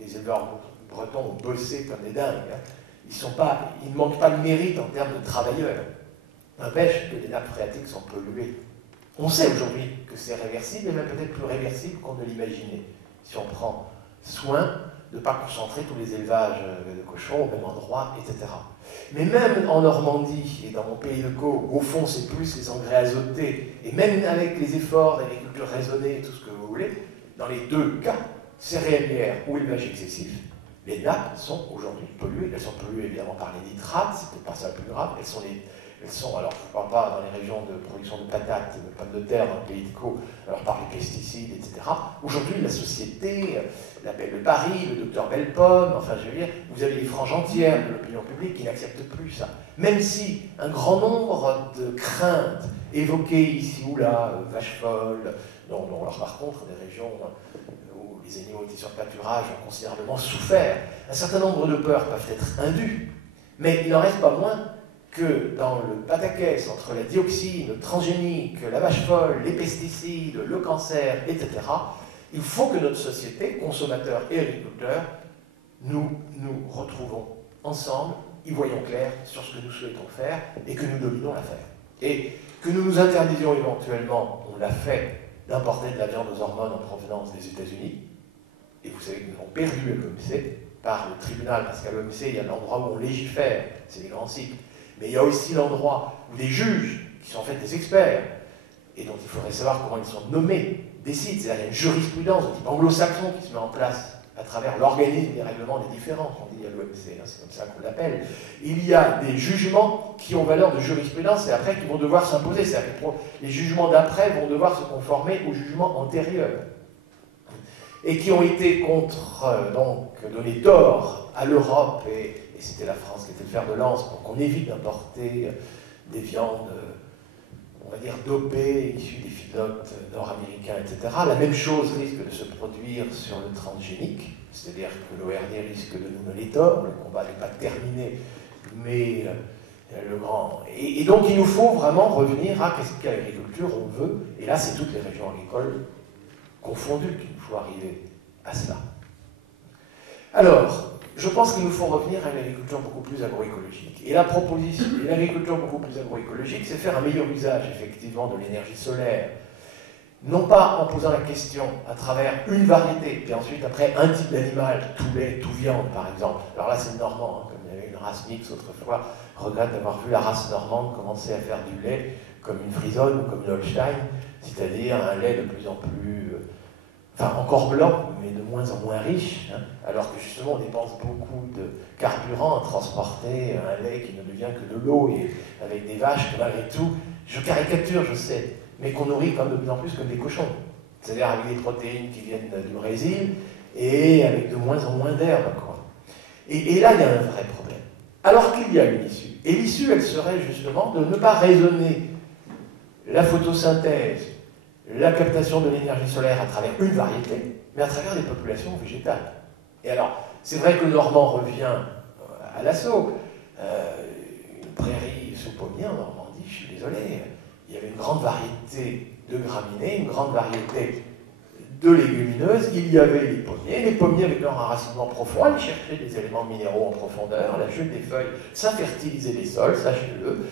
les éleveurs bretons ont bossé comme des dingues, hein. Ils ne manquent pas de mérite en termes de travailleurs. N'empêche que les nappes phréatiques sont polluées. On sait aujourd'hui que c'est réversible, et même peut-être plus réversible qu'on ne l'imaginait, si on prend soin de ne pas concentrer tous les élevages de cochons au même endroit, etc. Mais même en Normandie et dans mon pays de Caux, au fond c'est plus les engrais azotés, et même avec les efforts d'agriculture raisonnée et tout ce que vous voulez, dans les deux cas, céréalière ou élevage excessif, les nappes sont aujourd'hui polluées. Elles sont polluées évidemment par les nitrates, c'est peut-être pas ça le plus grave, elles sont, alors je ne parle pas dans les régions de production de patates, de pommes de terre, dans le pays de Caux, alors par les pesticides, etc. Aujourd'hui, la société, le Paris, le docteur Bellepomme, enfin je veux dire, vous avez les franges entières de l'opinion publique qui n'acceptent plus ça. Même si un grand nombre de craintes évoquées ici ou là, vaches folles, alors par contre, des régions où les animaux étaient sur pâturage ont considérablement souffert, un certain nombre de peurs peuvent être indues, mais il n'en reste pas moins que dans le pataquès entre la dioxine, le transgénique, la vache folle, les pesticides, le cancer, etc., il faut que notre société, consommateurs et agriculteurs, nous retrouvons ensemble, y voyons clair sur ce que nous souhaitons faire et que nous dominons l'affaire. Et que nous nous interdisions éventuellement, on l'a fait, d'importer de la viande aux hormones en provenance des États-Unis. Et vous savez que nous avons perdu à l'OMC par le tribunal, parce qu'à l'OMC, il y a l'endroit où on légifère, c'est les grands cycles. Mais il y a aussi l'endroit où des juges, qui sont en fait des experts, et dont il faudrait savoir comment ils sont nommés, décident. C'est-à-dire qu'il y a une jurisprudence de type anglo-saxon qui se met en place à travers l'organisme des règlements des différences, on dit à l'OMC, hein, c'est comme ça qu'on l'appelle. Il y a des jugements qui ont valeur de jurisprudence et après qui vont devoir s'imposer. C'est-à-dire que les jugements d'après vont devoir se conformer aux jugements antérieurs. Et qui ont été donc donné tort à l'Europe et c'était la France qui était le fer de lance pour qu'on évite d'importer des viandes, on va dire, dopées, issues des feedlots nord-américains, etc. La même chose risque de se produire sur le transgénique, c'est-à-dire que l'ORD risque de nous donner tort, le combat n'est pas terminé, mais le grand... Et donc il nous faut vraiment revenir à quelle agriculture on veut, et là c'est toutes les régions agricoles confondues qu'il nous faut arriver à cela. Alors, je pense qu'il nous faut revenir à une agriculture beaucoup plus agroécologique. Et la proposition d'une agriculture beaucoup plus agroécologique, c'est faire un meilleur usage, effectivement, de l'énergie solaire. Non pas en posant la question à travers une variété, puis ensuite après un type d'animal, tout lait, tout viande, par exemple. Alors là, c'est le normand, hein, comme il y avait une race mixte autrefois. Je regrette d'avoir vu la race normande commencer à faire du lait comme une Frisonne ou comme une Holstein, c'est-à-dire un lait de plus en plus... enfin encore blanc, mais de moins en moins riche, hein, alors que justement on dépense beaucoup de carburant à transporter un lait qui ne devient que de l'eau, et avec des vaches que malgré tout, je caricature, je sais, mais qu'on nourrit quand même de plus en plus comme des cochons. C'est-à-dire avec des protéines qui viennent du Brésil, et avec de moins en moins d'herbe, quoi. Et là, il y a un vrai problème. Alors qu'il y a une issue. Et l'issue, elle serait justement de ne pas raisonner la photosynthèse, la captation de l'énergie solaire à travers une variété, mais à travers des populations végétales. Et alors, c'est vrai que le normand revient à l'assaut. Une prairie sous pommier en Normandie, je suis désolé, il y avait une grande variété de graminées, une grande variété de légumineuses, il y avait les pommiers avec leur enracinement profond, aller chercher des éléments minéraux en profondeur, la chute des feuilles, ça fertilisait les sols, sachez-le,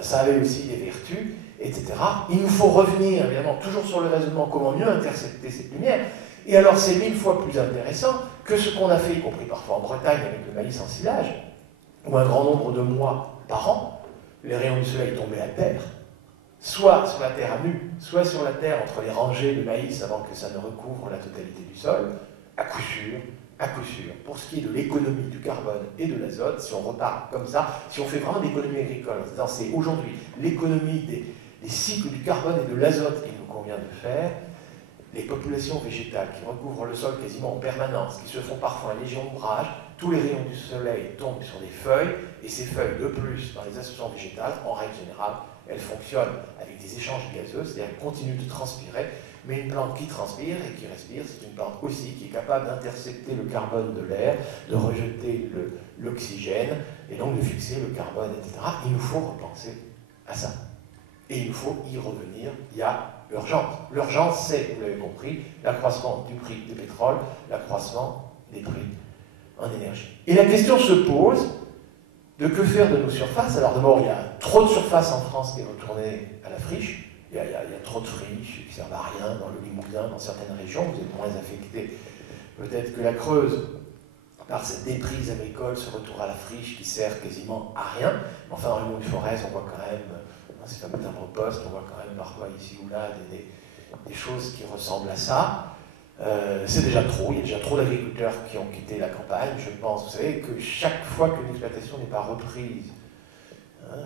ça avait aussi des vertus, etc. Il nous faut revenir, évidemment, toujours sur le raisonnement, comment mieux intercepter cette lumière. Et alors, c'est 1000 fois plus intéressant que ce qu'on a fait, y compris parfois en Bretagne avec le maïs en silage, où un grand nombre de mois par an, les rayons du soleil tombaient à terre, soit sur la terre à nu, soit sur la terre entre les rangées de maïs avant que ça ne recouvre la totalité du sol, à coup sûr, pour ce qui est de l'économie du carbone et de l'azote, si on repart comme ça, si on fait vraiment d'économie agricole, c'est aujourd'hui l'économie des cycles du carbone et de l'azote qu'il nous convient de faire, les populations végétales qui recouvrent le sol quasiment en permanence, qui se font parfois un léger ombrage, tous les rayons du soleil tombent sur des feuilles, et ces feuilles, de plus, dans les associations végétales, en règle générale, elles fonctionnent avec des échanges gazeux, c'est-à-dire qu'elles continuent de transpirer, mais une plante qui transpire et qui respire, c'est une plante aussi qui est capable d'intercepter le carbone de l'air, de rejeter l'oxygène, et donc de fixer le carbone, etc. Il nous faut repenser à ça. Et il nous faut y revenir, il y a l'urgence. L'urgence, c'est, vous l'avez compris, l'accroissement du prix du pétrole, l'accroissement des prix en énergie. Et la question se pose de que faire de nos surfaces. Alors d'abord, il y a trop de surfaces en France qui est retournée à la friche. Il y a trop de friches qui ne servent à rien dans le Limousin, dans certaines régions. Vous êtes moins affectés peut-être que la Creuse par cette déprise agricole, ce retour à la friche qui sert quasiment à rien. Enfin, dans le monde forêt, on voit quand même, dans ces fameux timbres-postes, on voit quand même parfois ici ou là des choses qui ressemblent à ça. C'est déjà trop, il y a déjà trop d'agriculteurs qui ont quitté la campagne, je pense. Vous savez que chaque fois qu'une exploitation n'est pas reprise,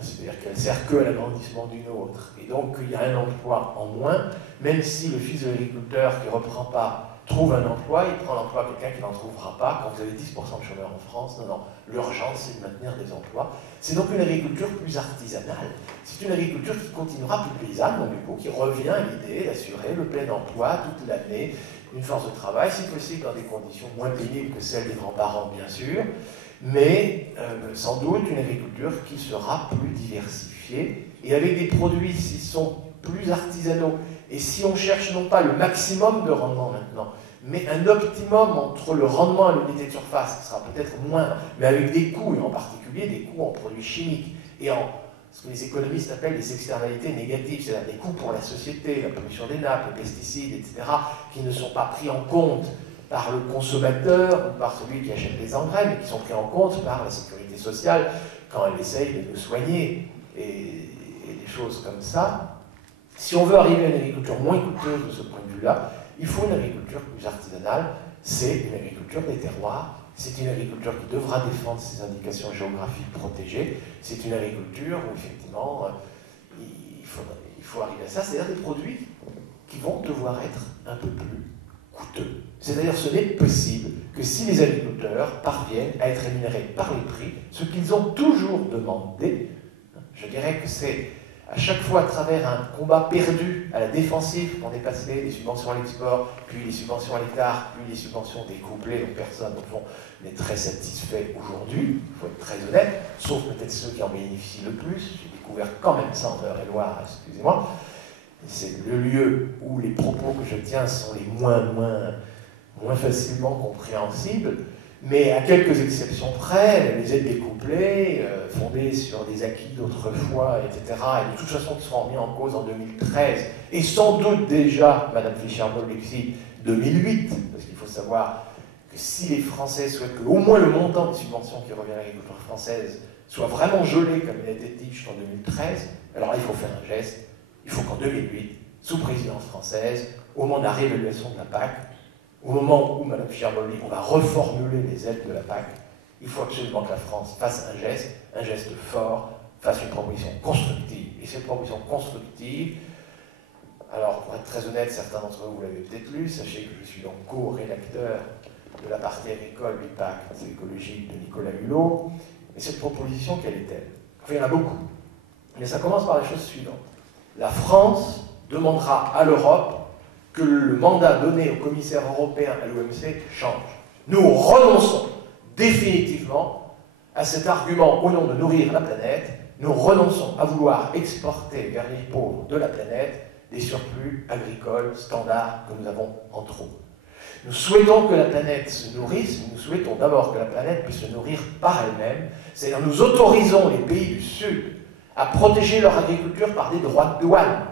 c'est-à-dire qu'elle ne sert que à l'agrandissement d'une autre, et donc il y a un emploi en moins, même si le fils de l'agriculteur qui ne reprend pas trouve un emploi, il prend l'emploi à quelqu'un qui n'en trouvera pas. Quand vous avez 10% de chômeurs en France, non, l'urgence c'est de maintenir des emplois. C'est donc une agriculture plus artisanale, c'est une agriculture qui continuera plus paysanne, donc du coup qui revient à l'idée d'assurer le plein emploi toute l'année, une force de travail, si possible dans des conditions moins pénibles que celles des grands-parents bien sûr, mais sans doute une agriculture qui sera plus diversifiée et avec des produits qui sont plus artisanaux. Et si on cherche non pas le maximum de rendement maintenant, mais un optimum entre le rendement et l'unité de surface, qui sera peut-être moindre, mais avec des coûts, et en particulier des coûts en produits chimiques, et en ce que les économistes appellent les externalités négatives, c'est-à-dire des coûts pour la société, la pollution des nappes, les pesticides, etc., qui ne sont pas pris en compte par le consommateur ou par celui qui achète les engrais, mais qui sont pris en compte par la sécurité sociale quand elle essaye de nous soigner, et des choses comme ça. Si on veut arriver à une agriculture moins coûteuse de ce point de vue-là, il faut une agriculture plus artisanale, c'est une agriculture des terroirs, c'est une agriculture qui devra défendre ses indications géographiques protégées, c'est une agriculture où effectivement il faut arriver à ça, c'est-à-dire des produits qui vont devoir être un peu plus coûteux. C'est-à-dire ce n'est possible que si les agriculteurs parviennent à être rémunérés par les prix, ce qu'ils ont toujours demandé, je dirais que c'est à chaque fois à travers un combat perdu à la défensive qu'on est passé des subventions à l'export, puis les subventions à l'hectare, puis les subventions découplées, dont personne au fond n'est très satisfait aujourd'hui, il faut être très honnête, sauf peut-être ceux qui en bénéficient le plus. J'ai découvert quand même ça en Eure-et-Loire, excusez-moi. C'est le lieu où les propos que je tiens sont les moins facilement compréhensibles, mais à quelques exceptions près, les aides découplées, fondées sur des acquis d'autrefois, etc., et de toute façon qui seront remis en cause en 2013, et sans doute déjà, Mme Fischer-Boel-Lexie, 2008, parce qu'il faut savoir que si les Français souhaitent que au moins le montant des subventions qui revient à l'agriculture française soit vraiment gelé, comme il a été dit jusqu'en 2013, alors là, il faut faire un geste. Il faut qu'en 2008, sous présidence française, au moment de la réévaluation de la PAC, au moment où Mme Fischer-Boel, on va reformuler les aides de la PAC, il faut absolument que la France fasse un geste fort, fasse une proposition constructive. Et cette proposition constructive, alors pour être très honnête, certains d'entre vous l'avez peut-être lu, sachez que je suis donc co-rédacteur de la partie agricole du pacte écologique de Nicolas Hulot. Et cette proposition, quelle est-elle? Enfin, il y en a beaucoup. Mais ça commence par la chose suivante. La France demandera à l'Europe que le mandat donné au commissaire européen à l'OMC change. Nous renonçons définitivement à cet argument au nom de nourrir la planète. Nous renonçons à vouloir exporter vers les pauvres de la planète des surplus agricoles standards que nous avons en trop. Nous souhaitons que la planète se nourrisse, nous souhaitons d'abord que la planète puisse se nourrir par elle-même, c'est-à-dire nous autorisons les pays du Sud à protéger leur agriculture par des droits de douane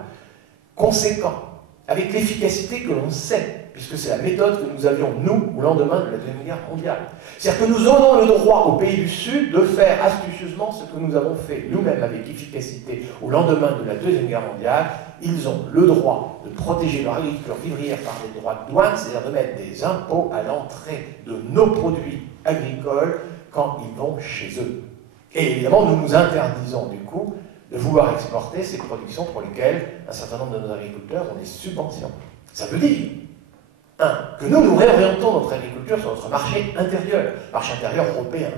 conséquents, avec l'efficacité que l'on sait, puisque c'est la méthode que nous avions, nous, au lendemain de la Deuxième Guerre mondiale. C'est-à-dire que nous donnons le droit aux pays du Sud de faire astucieusement ce que nous avons fait nous-mêmes avec efficacité au lendemain de la Deuxième Guerre mondiale. Ils ont le droit de protéger leur agriculture vivrière par des droits de douane, c'est-à-dire de mettre des impôts à l'entrée de nos produits agricoles quand ils vont chez eux. Et évidemment, nous nous interdisons du coup de vouloir exporter ces productions pour lesquelles un certain nombre de nos agriculteurs ont des subventions. Ça veut dire que nous réorientons notre agriculture sur notre marché intérieur européen.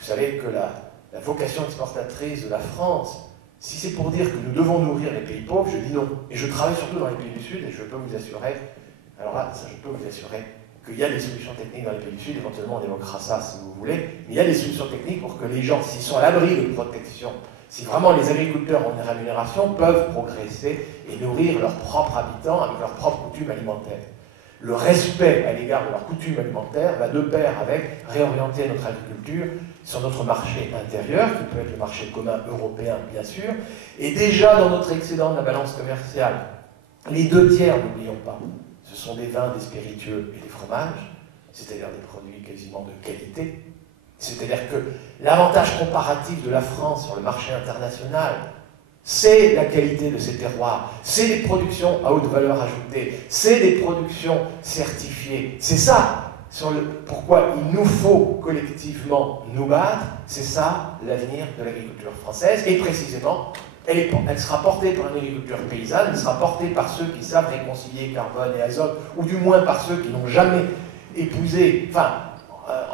Vous savez que la vocation exportatrice de la France, si c'est pour dire que nous devons nourrir les pays pauvres, je dis non. Et je travaille surtout dans les pays du Sud, et je peux vous assurer, alors là, ça, je peux vous assurer qu'il y a des solutions techniques dans les pays du Sud, éventuellement on évoquera ça si vous voulez, mais il y a des solutions techniques pour que les gens, s'ils sont à l'abri de protection, si vraiment les agriculteurs ont une rémunération, peuvent progresser et nourrir leurs propres habitants avec leurs propres coutumes alimentaires. Le respect à l'égard de leurs coutumes alimentaires va de pair avec réorienter notre agriculture sur notre marché intérieur, qui peut être le marché commun européen, bien sûr, et déjà dans notre excédent de la balance commerciale, les 2/3, n'oublions pas, ce sont des vins, des spiritueux et des fromages, c'est-à-dire des produits quasiment de qualité. C'est-à-dire que l'avantage comparatif de la France sur le marché international, c'est la qualité de ses terroirs, c'est des productions à haute valeur ajoutée, c'est des productions certifiées. C'est ça pourquoi il nous faut collectivement nous battre, c'est ça l'avenir de l'agriculture française, et précisément, elle sera portée par une agriculture paysanne, elle sera portée par ceux qui savent réconcilier carbone et azote, ou du moins par ceux qui n'ont jamais épousé,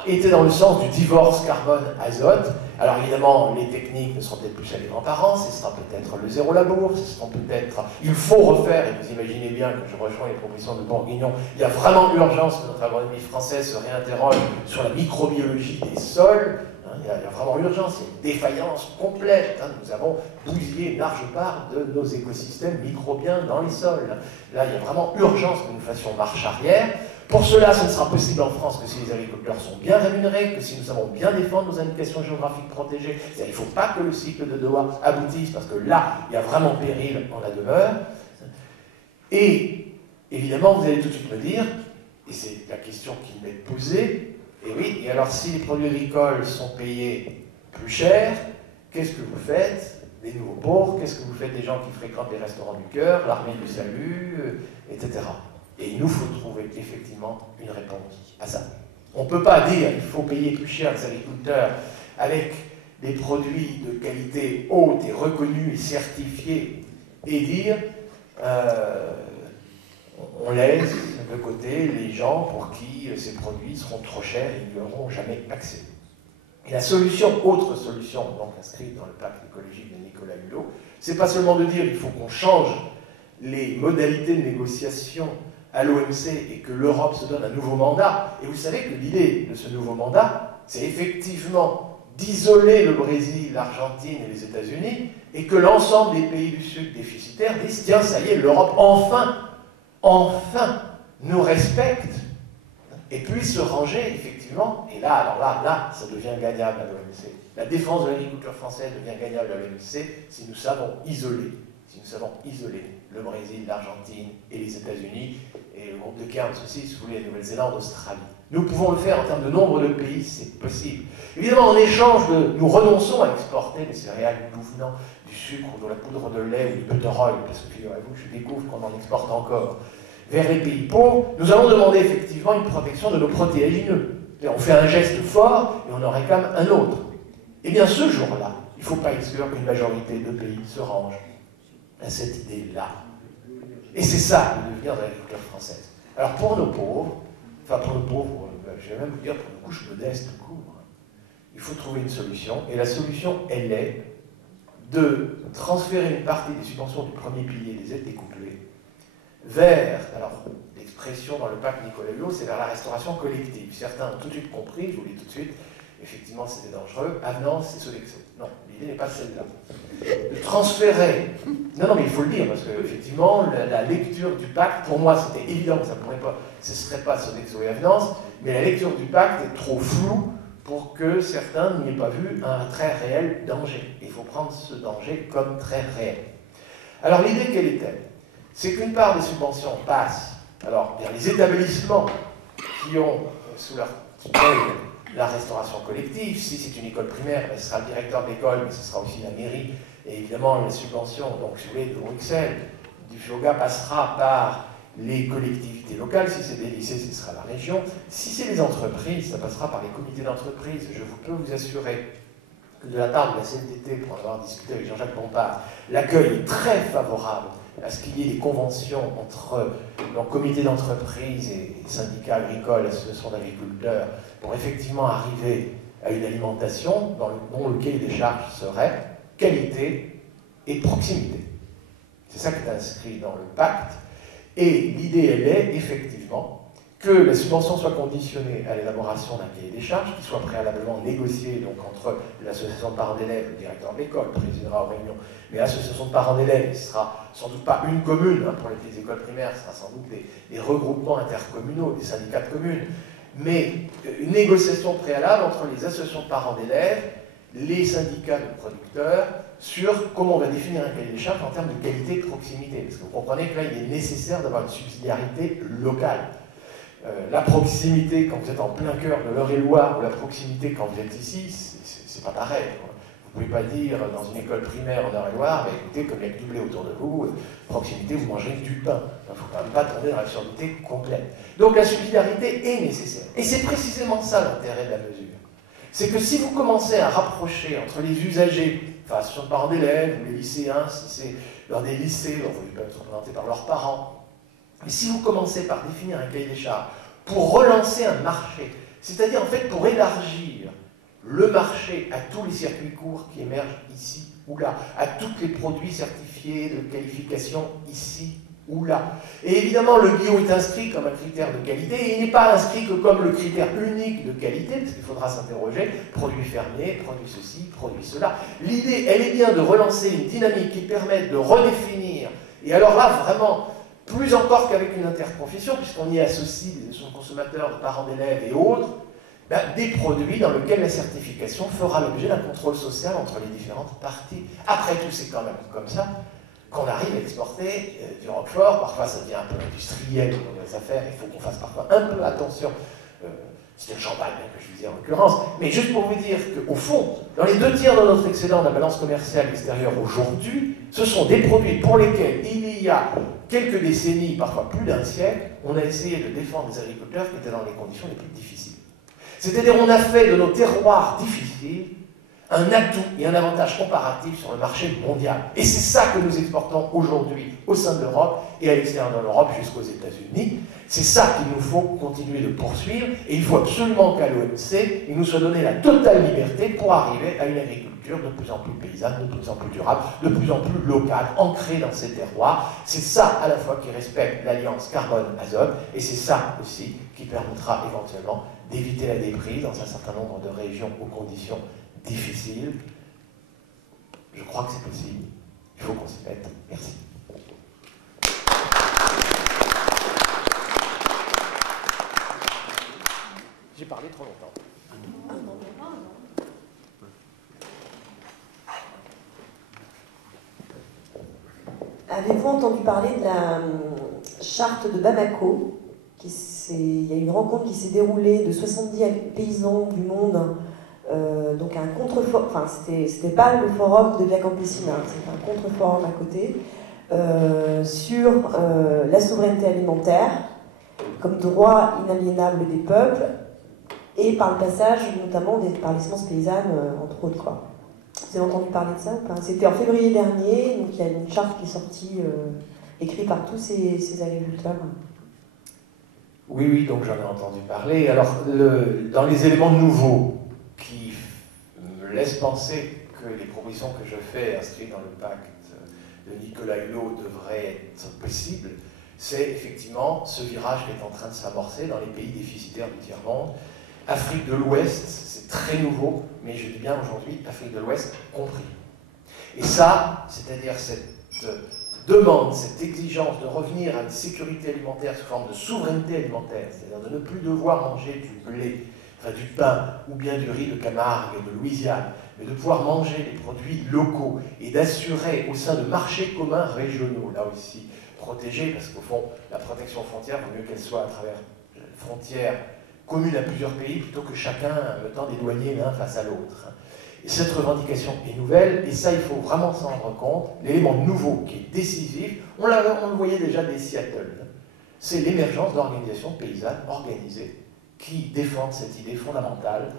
était dans le sens du divorce carbone-azote. Alors évidemment, les techniques ne seront peut-être plus chez les grands-parents, ce sera peut-être le zéro labour, ce seront peut-être... Il faut refaire, et vous imaginez bien que je rejoins les propositions de Bourguignon, il y a vraiment urgence que notre agronomie française se réinterroge sur la microbiologie des sols. Il y a vraiment urgence, il y a une défaillance complète. Nous avons bousillé une large part de nos écosystèmes microbiens dans les sols. Là, il y a vraiment urgence que nous fassions marche arrière. Pour cela, ce ne sera possible en France que si les agriculteurs sont bien rémunérés, que si nous savons bien défendre nos indications géographiques protégées. Il ne faut pas que le cycle de Doha aboutisse, parce que là, il y a vraiment péril en la demeure. Et évidemment, vous allez tout de suite me dire, et c'est la question qui m'est posée, et oui, et alors si les produits agricoles sont payés plus cher, qu'est-ce que vous faites des nouveaux pauvres? Qu'est-ce que vous faites des gens qui fréquentent les restaurants du cœur, l'armée du salut, etc. Et il nous faut trouver effectivement une réponse à ça. On ne peut pas dire qu'il faut payer plus cher les agriculteurs avec des produits de qualité haute et reconnus et certifiés et dire on laisse de côté les gens pour qui ces produits seront trop chers et ils n'y auront jamais accès. Et la solution, autre solution, donc inscrite dans le pacte écologique de Nicolas Hulot, c'est pas seulement de dire qu'il faut qu'on change les modalités de négociation à l'OMC et que l'Europe se donne un nouveau mandat. Et vous savez que l'idée de ce nouveau mandat, c'est effectivement d'isoler le Brésil, l'Argentine et les États-Unis et que l'ensemble des pays du Sud déficitaires disent tiens, ça y est, l'Europe enfin nous respecte et puisse se ranger effectivement. Et là, alors là, ça devient gagnable à l'OMC. La défense de l'agriculture française devient gagnable à l'OMC si nous savons isoler le Brésil, l'Argentine et les États-Unis, et le groupe de Cairns aussi, si vous voulez, la Nouvelle-Zélande, Australie. Nous pouvons le faire en termes de nombre de pays, c'est possible. Évidemment, en échange, nous renonçons à exporter des céréales venant du sucre, ou de la poudre de lait, ou du butter oil, parce que figurez-vous, je découvre qu'on en exporte encore vers les pays pauvres. Nous allons demander effectivement une protection de nos protéagineux. On fait un geste fort, et on en réclame un autre. Eh bien, ce jour-là, il ne faut pas exclure qu'une majorité de pays se range à cette idée-là. Et c'est ça le devenir de l'agriculture française. Alors pour nos pauvres, je vais même vous dire pour nos couches modestes tout court, il faut trouver une solution, et la solution, elle est de transférer une partie des subventions du premier pilier des aides découplées vers, alors l'expression dans le pacte Nicolas Hulot, c'est vers la restauration collective. Certains ont tout de suite compris, je vous le dis tout de suite, effectivement c'était dangereux, avenance et Sodexo. Non, l'idée n'est pas celle-là. De transférer, non mais il faut le dire, parce que effectivement la lecture du pacte, pour moi c'était évident que ce ne serait pas Sodexo et avenance, mais la lecture du pacte est trop floue pour que certains n'y aient pas vu un très réel danger. Il faut prendre ce danger comme très réel. Alors l'idée quelle est-elle? C'est qu'une part des subventions passe alors vers les établissements qui ont sous leur tutelle la restauration collective. Si c'est une école primaire, ce sera le directeur de l'école, mais ce sera aussi la mairie. Et évidemment, les subventions, donc si vous voulez, de Bruxelles, du FIOGA passera par les collectivités locales. Si c'est des lycées, ce sera la région. Si c'est les entreprises, ça passera par les comités d'entreprise. Je peux vous assurer que de la part de la CNTT, pour en avoir discuté avec Jean-Jacques Bompard, l'accueil est très favorable à ce qu'il y ait des conventions entre donc, comités d'entreprise et syndicats agricoles, associations d'agriculteurs, pour effectivement arriver à une alimentation dont le cahier des charges serait qualité et proximité. C'est ça qui est inscrit dans le pacte. Et l'idée, elle est effectivement que la subvention soit conditionnée à l'élaboration d'un cahier des charges, qui soit préalablement négocié donc, entre l'association de parents d'élèves, le directeur de l'école, présidera aux réunions, mais l'association de parents d'élèves, ce ne sera sans doute pas une commune, hein, pour les petites écoles primaires, ce sera sans doute des regroupements intercommunaux, des syndicats de communes, mais une négociation préalable entre les associations de parents d'élèves, les syndicats de producteurs, sur comment on va définir un cahier des charges en termes de qualité et de proximité. Parce que vous comprenez que là, il est nécessaire d'avoir une subsidiarité locale. La proximité, quand vous êtes en plein cœur de l'Eure-et-Loire, ou la proximité quand vous êtes ici, c'est pas pareil. Vous ne pouvez pas dire dans une école primaire en Eure-et-Loire, écoutez, comme il y a du blé autour de vous, proximité, vous mangez du pain. Il ne faut quand même pas tomber dans l'absurdité complète. Donc la subsidiarité est nécessaire. Et c'est précisément ça l'intérêt de la mesure. C'est que si vous commencez à rapprocher entre les usagers, enfin, ce sont les parents d'élèves, ou les lycéens, si c'est dans des lycées, donc ils peuvent être représentés par leurs parents, mais si vous commencez par définir un cahier des charges pour relancer un marché, c'est-à-dire en fait pour élargir le marché à tous les circuits courts qui émergent ici ou là, à tous les produits certifiés de qualification ici ou là. Et évidemment, le bio est inscrit comme un critère de qualité, et il n'est pas inscrit que comme le critère unique de qualité, parce qu'il faudra s'interroger, produit fermier, produit ceci, produit cela. L'idée, elle est bien de relancer une dynamique qui permette de redéfinir, et alors là, vraiment, plus encore qu'avec une interprofession, puisqu'on y associe des consommateurs, de parents d'élèves et autres, des produits dans lesquels la certification fera l'objet d'un contrôle social entre les différentes parties. Après tout, c'est quand même comme ça qu'on arrive à exporter du roquefort. Parfois, ça devient un peu industriel dans les affaires. Il faut qu'on fasse parfois un peu attention. C'était le champagne que je disais en l'occurrence. Mais juste pour vous dire qu'au fond, dans les 2/3 de notre excédent de la balance commerciale extérieure aujourd'hui, ce sont des produits pour lesquels il y a quelques décennies, parfois plus d'un siècle, on a essayé de défendre des agriculteurs qui étaient dans les conditions les plus difficiles. C'est-à-dire on a fait de nos terroirs difficiles un atout et un avantage comparatif sur le marché mondial. Et c'est ça que nous exportons aujourd'hui au sein de l'Europe et à l'extérieur de l'Europe jusqu'aux États-Unis. C'est ça qu'il nous faut continuer de poursuivre, et il faut absolument qu'à l'OMC, il nous soit donné la totale liberté pour arriver à une agriculture de plus en plus paysanne, de plus en plus durable, de plus en plus locale, ancrée dans ces terroirs. C'est ça à la fois qui respecte l'alliance carbone-azote, et c'est ça aussi qui permettra éventuellement d'éviter la déprise dans un certain nombre de régions aux conditions difficiles. Je crois que c'est possible. Il faut qu'on s'y mette. Merci. J'ai parlé trop longtemps. Avez-vous entendu parler de la charte de Bamako? Il y a une rencontre qui s'est déroulée de 70 paysans du monde, donc un contre-forum, enfin c'était pas le forum de Via Campesina, c'était un contre-forum à côté, sur la souveraineté alimentaire comme droit inaliénable des peuples, et par le passage notamment par les semences paysannes, entre autres, quoi. Vous avez entendu parler de ça ou pas? C'était en février dernier, donc il y a une charte qui est sortie, écrite par tous ces agriculteurs. Oui, donc j'en ai entendu parler. Alors, dans les éléments nouveaux qui me laissent penser que les propositions que je fais, inscrites dans le pacte de Nicolas Hulot, devraient être possibles, c'est effectivement ce virage qui est en train de s'amorcer dans les pays déficitaires du tiers-monde. Afrique de l'Ouest, c'est très nouveau, mais je dis bien aujourd'hui, Afrique de l'Ouest compris. Et ça, c'est-à-dire cette demande, cette exigence de revenir à une sécurité alimentaire sous forme de souveraineté alimentaire, c'est-à-dire de ne plus devoir manger du blé, enfin du pain, ou bien du riz de Camargue et de Louisiane, mais de pouvoir manger des produits locaux et d'assurer au sein de marchés communs régionaux, là aussi protégés, parce qu'au fond, la protection aux frontières, vaut mieux qu'elle soit à travers frontières communes à plusieurs pays, plutôt que chacun mettant des douaniers l'un face à l'autre. Et cette revendication est nouvelle, et ça, il faut vraiment s'en rendre compte. L'élément nouveau qui est décisif, on le voyait déjà dès Seattle, c'est l'émergence d'organisations paysannes organisées qui défendent cette idée fondamentale,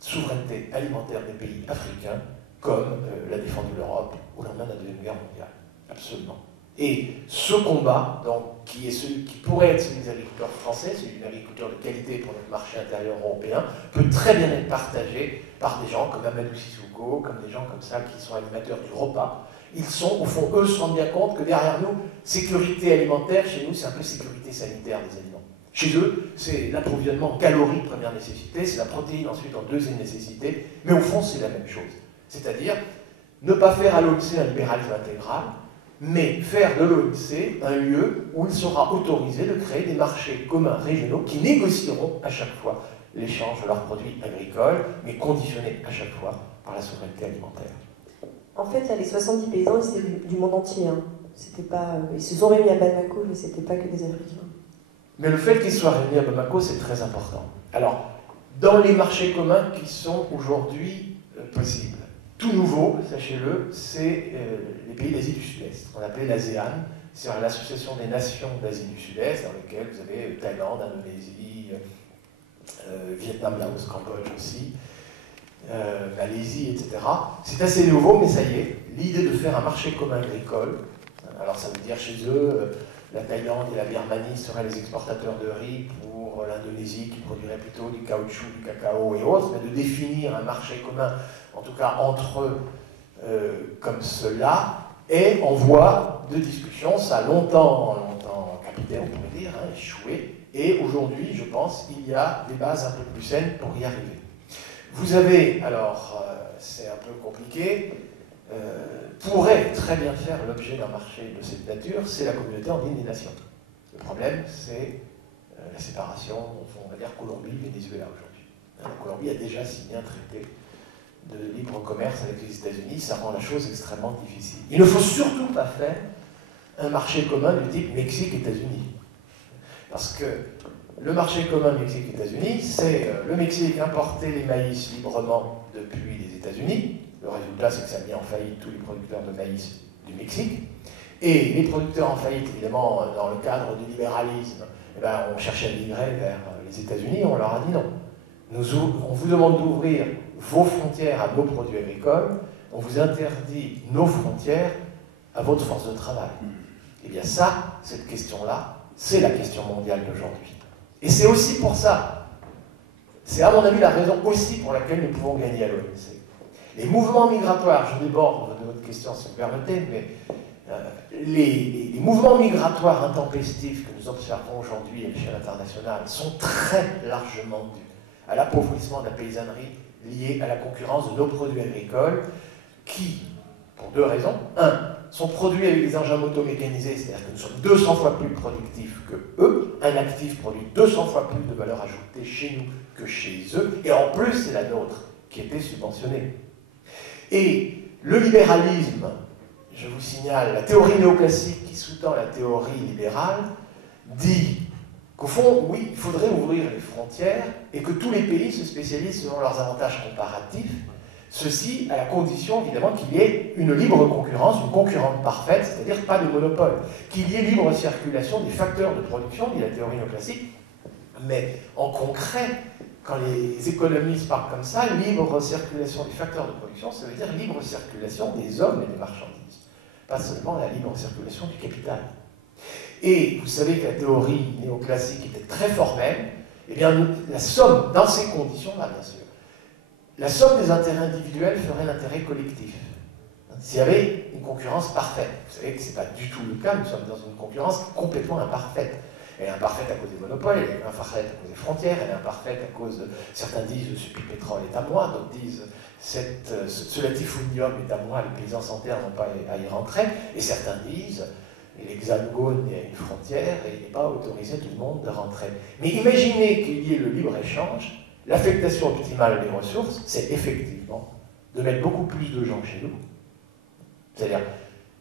souveraineté alimentaire des pays africains, comme l'a défendu l'Europe au lendemain de la Deuxième Guerre mondiale. Absolument. Et ce combat, donc, qui est celui qui pourrait être celui des agriculteurs français, celui d'une agriculture de qualité pour notre marché intérieur européen, peut très bien être partagé par des gens comme Amadou Sissoko, comme des gens comme ça qui sont animateurs du repas. Ils sont, au fond, eux se rendent bien compte que derrière nous, sécurité alimentaire, chez nous, c'est un peu sécurité sanitaire des aliments. Chez eux, c'est l'approvisionnement en calories, première nécessité, c'est la protéine ensuite en deuxième nécessité, mais au fond, c'est la même chose. C'est-à-dire, ne pas faire à l'OMC un libéralisme intégral, mais faire de l'OMC un lieu où il sera autorisé de créer des marchés communs régionaux qui négocieront à chaque fois l'échange de leurs produits agricoles, mais conditionnés à chaque fois par la souveraineté alimentaire. En fait, là, les 70 paysans, c'était du monde entier. Hein. C'était pas, ils se sont réunis à Bamako, mais c'était pas que des Africains. Mais le fait qu'ils soient réunis à Bamako, c'est très important. Alors, dans les marchés communs qui sont aujourd'hui possibles, tout nouveau, sachez-le, c'est les pays d'Asie du Sud-Est, qu'on appelait l'ASEAN, c'est l'association des nations d'Asie du Sud-Est, dans lesquelles vous avez Thaïlande, Indonésie, Vietnam, Laos, Cambodge aussi, Malaisie, etc. C'est assez nouveau, mais ça y est, l'idée de faire un marché commun agricole, alors ça veut dire chez eux, la Thaïlande et la Birmanie seraient les exportateurs de riz pour l'Indonésie qui produirait plutôt du caoutchouc, du cacao et autres, mais de définir un marché commun, en tout cas entre eux, comme cela, est en voie de discussion. Ça a longtemps capité, on pourrait dire, hein, échoué, et aujourd'hui, je pense, il y a des bases un peu plus saines pour y arriver. Vous avez, alors, c'est un peu compliqué, pourrait très bien faire l'objet d'un marché de cette nature, c'est la communauté andine des nations. Le problème, c'est la séparation, on va dire Colombie-Venezuela aujourd'hui. La Colombie a déjà signé un traité de libre commerce avec les États-Unis, ça rend la chose extrêmement difficile. Il ne faut surtout pas faire un marché commun du type Mexique-États-Unis. Parce que le marché commun Mexique-États-Unis, c'est le Mexique importer les maïs librement depuis les États-Unis. Le résultat, c'est que ça a mis en faillite tous les producteurs de maïs du Mexique. Et les producteurs en faillite, évidemment, dans le cadre du libéralisme, eh ben, on cherchait à migrer vers les États-Unis, on leur a dit non. On vous demande d'ouvrir vos frontières à nos produits agricoles, on vous interdit nos frontières à votre force de travail. Eh bien ça, cette question-là, c'est la question mondiale d'aujourd'hui. Et c'est aussi pour ça, c'est à mon avis la raison aussi pour laquelle nous pouvons gagner à l'OMC. Les mouvements migratoires, je déborde de votre question si vous permettez, mais les mouvements migratoires intempestifs que nous observons aujourd'hui à l'échelle internationale sont très largement dus à l'appauvrissement de la paysannerie lié à la concurrence de nos produits agricoles qui, pour deux raisons, sont produits avec des engins motomécanisés, c'est-à-dire que nous sommes 200 fois plus productifs que eux, un actif produit 200 fois plus de valeur ajoutée chez nous que chez eux, et en plus c'est la nôtre qui était subventionnée. Et le libéralisme, je vous signale, la théorie néoclassique qui sous-tend la théorie libérale, dit qu'au fond, oui, il faudrait ouvrir les frontières et que tous les pays se spécialisent selon leurs avantages comparatifs, ceci à la condition, évidemment, qu'il y ait une libre concurrence, une concurrence parfaite, c'est-à-dire pas de monopole, qu'il y ait libre circulation des facteurs de production, dit la théorie néoclassique, mais en concret, quand les économistes parlent comme ça, libre circulation des facteurs de production, ça veut dire libre circulation des hommes et des marchandises, pas seulement la libre circulation du capital. Et vous savez que la théorie néoclassique était très formelle, eh bien la somme, dans ces conditions-là, bien sûr, la somme des intérêts individuels ferait l'intérêt collectif. S'il y avait une concurrence parfaite, vous savez que ce n'est pas du tout le cas, nous sommes dans une concurrence complètement imparfaite. Elle est imparfaite à cause des monopoles, elle est imparfaite à cause des frontières, elle est imparfaite à cause de... Certains disent ce puits de pétrole est à moi, d'autres disent ce latifundium est à moi, les paysans sans terre n'ont pas à y rentrer, et certains disent l'hexagone est à une frontière et il n'est pas autorisé tout le monde de rentrer. Mais imaginez qu'il y ait le libre-échange, l'affectation optimale des ressources, c'est effectivement de mettre beaucoup plus de gens chez nous. C'est-à-dire,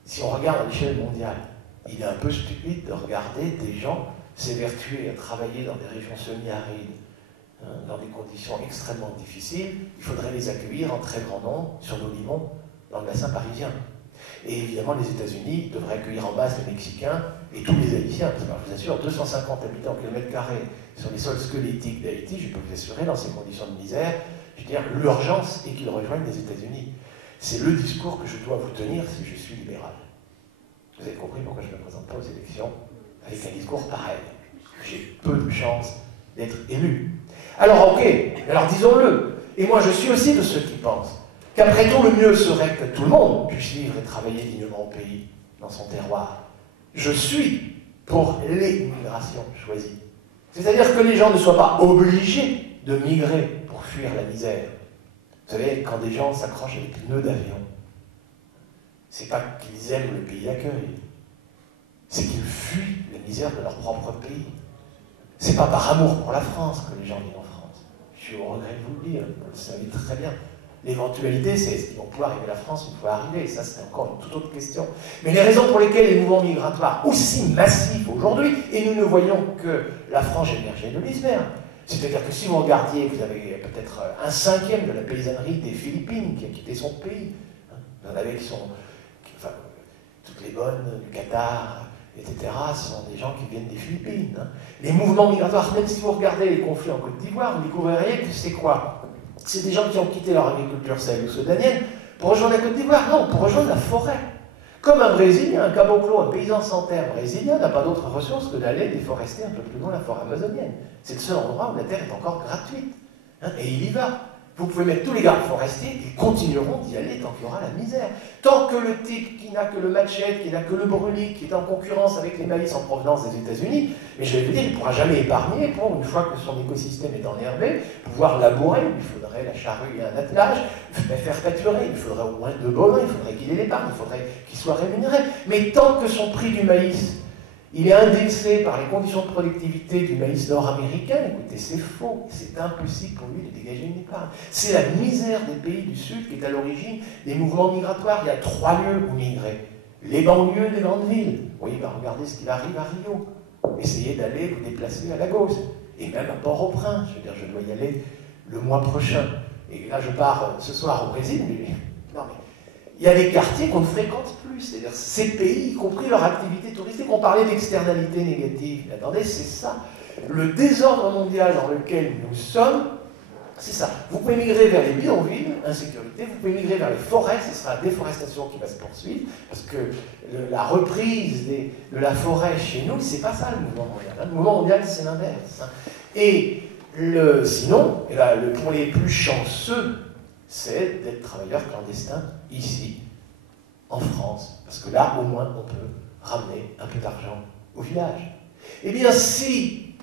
si on regarde à l'échelle mondiale, il est un peu stupide de regarder des gens s'évertuer à travailler dans des régions semi-arides, dans des conditions extrêmement difficiles. Il faudrait les accueillir en très grand nombre sur nos limons dans le bassin parisien. Et évidemment, les États-Unis devraient accueillir en masse les Mexicains et tous les Haïtiens. Parce que, je vous assure, 250 habitants au kilomètre carré sur les sols squelettiques d'Haïti, je peux vous assurer, dans ces conditions de misère, je veux dire, l'urgence est qu'ils rejoignent les États-Unis. C'est le discours que je dois vous tenir si je suis libéral. Vous avez compris pourquoi je ne me présente pas aux élections avec un discours pareil. J'ai peu de chances d'être élu. Alors ok, alors disons-le. Et moi je suis aussi de ceux qui pensent qu'après tout le mieux serait que tout le monde puisse vivre et travailler dignement au pays, dans son terroir. Je suis pour les migrations choisies. C'est-à-dire que les gens ne soient pas obligés de migrer pour fuir la misère. Vous savez, quand des gens s'accrochent avec des nœuds d'avion, c'est pas qu'ils aiment le pays d'accueil, c'est qu'ils fuient la misère de leur propre pays. C'est pas par amour pour la France que les gens viennent en France. Je suis au regret de vous le dire, vous le savez très bien. L'éventualité, c'est est-ce qu'ils vont pouvoir arriver à la France une fois arrivés, et ça c'est encore une toute autre question. Mais les raisons pour lesquelles les mouvements migratoires aussi massifs aujourd'hui, et nous ne voyons que la frange émergée de l'iceberg, c'est-à-dire que si vous regardiez, vous avez peut-être un cinquième de la paysannerie des Philippines qui a quitté son pays. Vous en avez qui sont, enfin, toutes les bonnes du Qatar, etc., sont des gens qui viennent des Philippines. Les mouvements migratoires, même si vous regardez les conflits en Côte d'Ivoire, vous découvririez que c'est quoi? C'est des gens qui ont quitté leur agriculture sahélo-soudanienne pour rejoindre la Côte d'Ivoire. Non, pour rejoindre la forêt. Comme un Brésilien, un caboclo, un paysan sans terre brésilien n'a pas d'autre ressource que d'aller déforester un peu plus loin la forêt amazonienne. C'est le seul endroit où la terre est encore gratuite. Et il y va. Vous pouvez mettre tous les gardes forestiers, ils continueront d'y aller tant qu'il y aura la misère. Tant que le type qui n'a que le machette, qui n'a que le brûlis, qui est en concurrence avec les maïs en provenance des États-Unis, mais je vais vous dire, il ne pourra jamais épargner pour, une fois que son écosystème est enherbé, pouvoir labourer. Il faudrait la charrue et un attelage, il faudrait faire pâturer, il faudrait au moins 2 bovins, il faudrait qu'il ait l'épargne, il faudrait qu'il soit rémunéré. Mais tant que son prix du maïs, il est indexé par les conditions de productivité du maïs nord-américain, écoutez, c'est faux, c'est impossible pour lui de dégager une épargne. C'est la misère des pays du Sud qui est à l'origine des mouvements migratoires. Il y a 3 lieux où migrer. Les banlieues des grandes villes. Oui, ben regardez ce qu'il arrive à Rio. Essayez d'aller vous déplacer à Lagos. Et même à Port-au-Prince. Je veux dire, je dois y aller le mois prochain. Et là, je pars ce soir au Brésil, mais non, mais il y a des quartiers qu'on ne fréquente plus. C'est-à-dire ces pays, y compris leur activité touristique, on parlait d'externalités négatives. Mais attendez, c'est ça. Le désordre mondial dans lequel nous sommes, c'est ça. Vous pouvez migrer vers les bidonvilles, insécurité, vous pouvez migrer vers les forêts, ce sera la déforestation qui va se poursuivre, parce que la reprise de la forêt chez nous, c'est pas ça le mouvement mondial. Le mouvement mondial, c'est l'inverse. Et sinon, pour les plus chanceux, c'est d'être travailleur clandestin ici, en France. Parce que là, au moins, on peut ramener un peu d'argent au village. Eh bien, si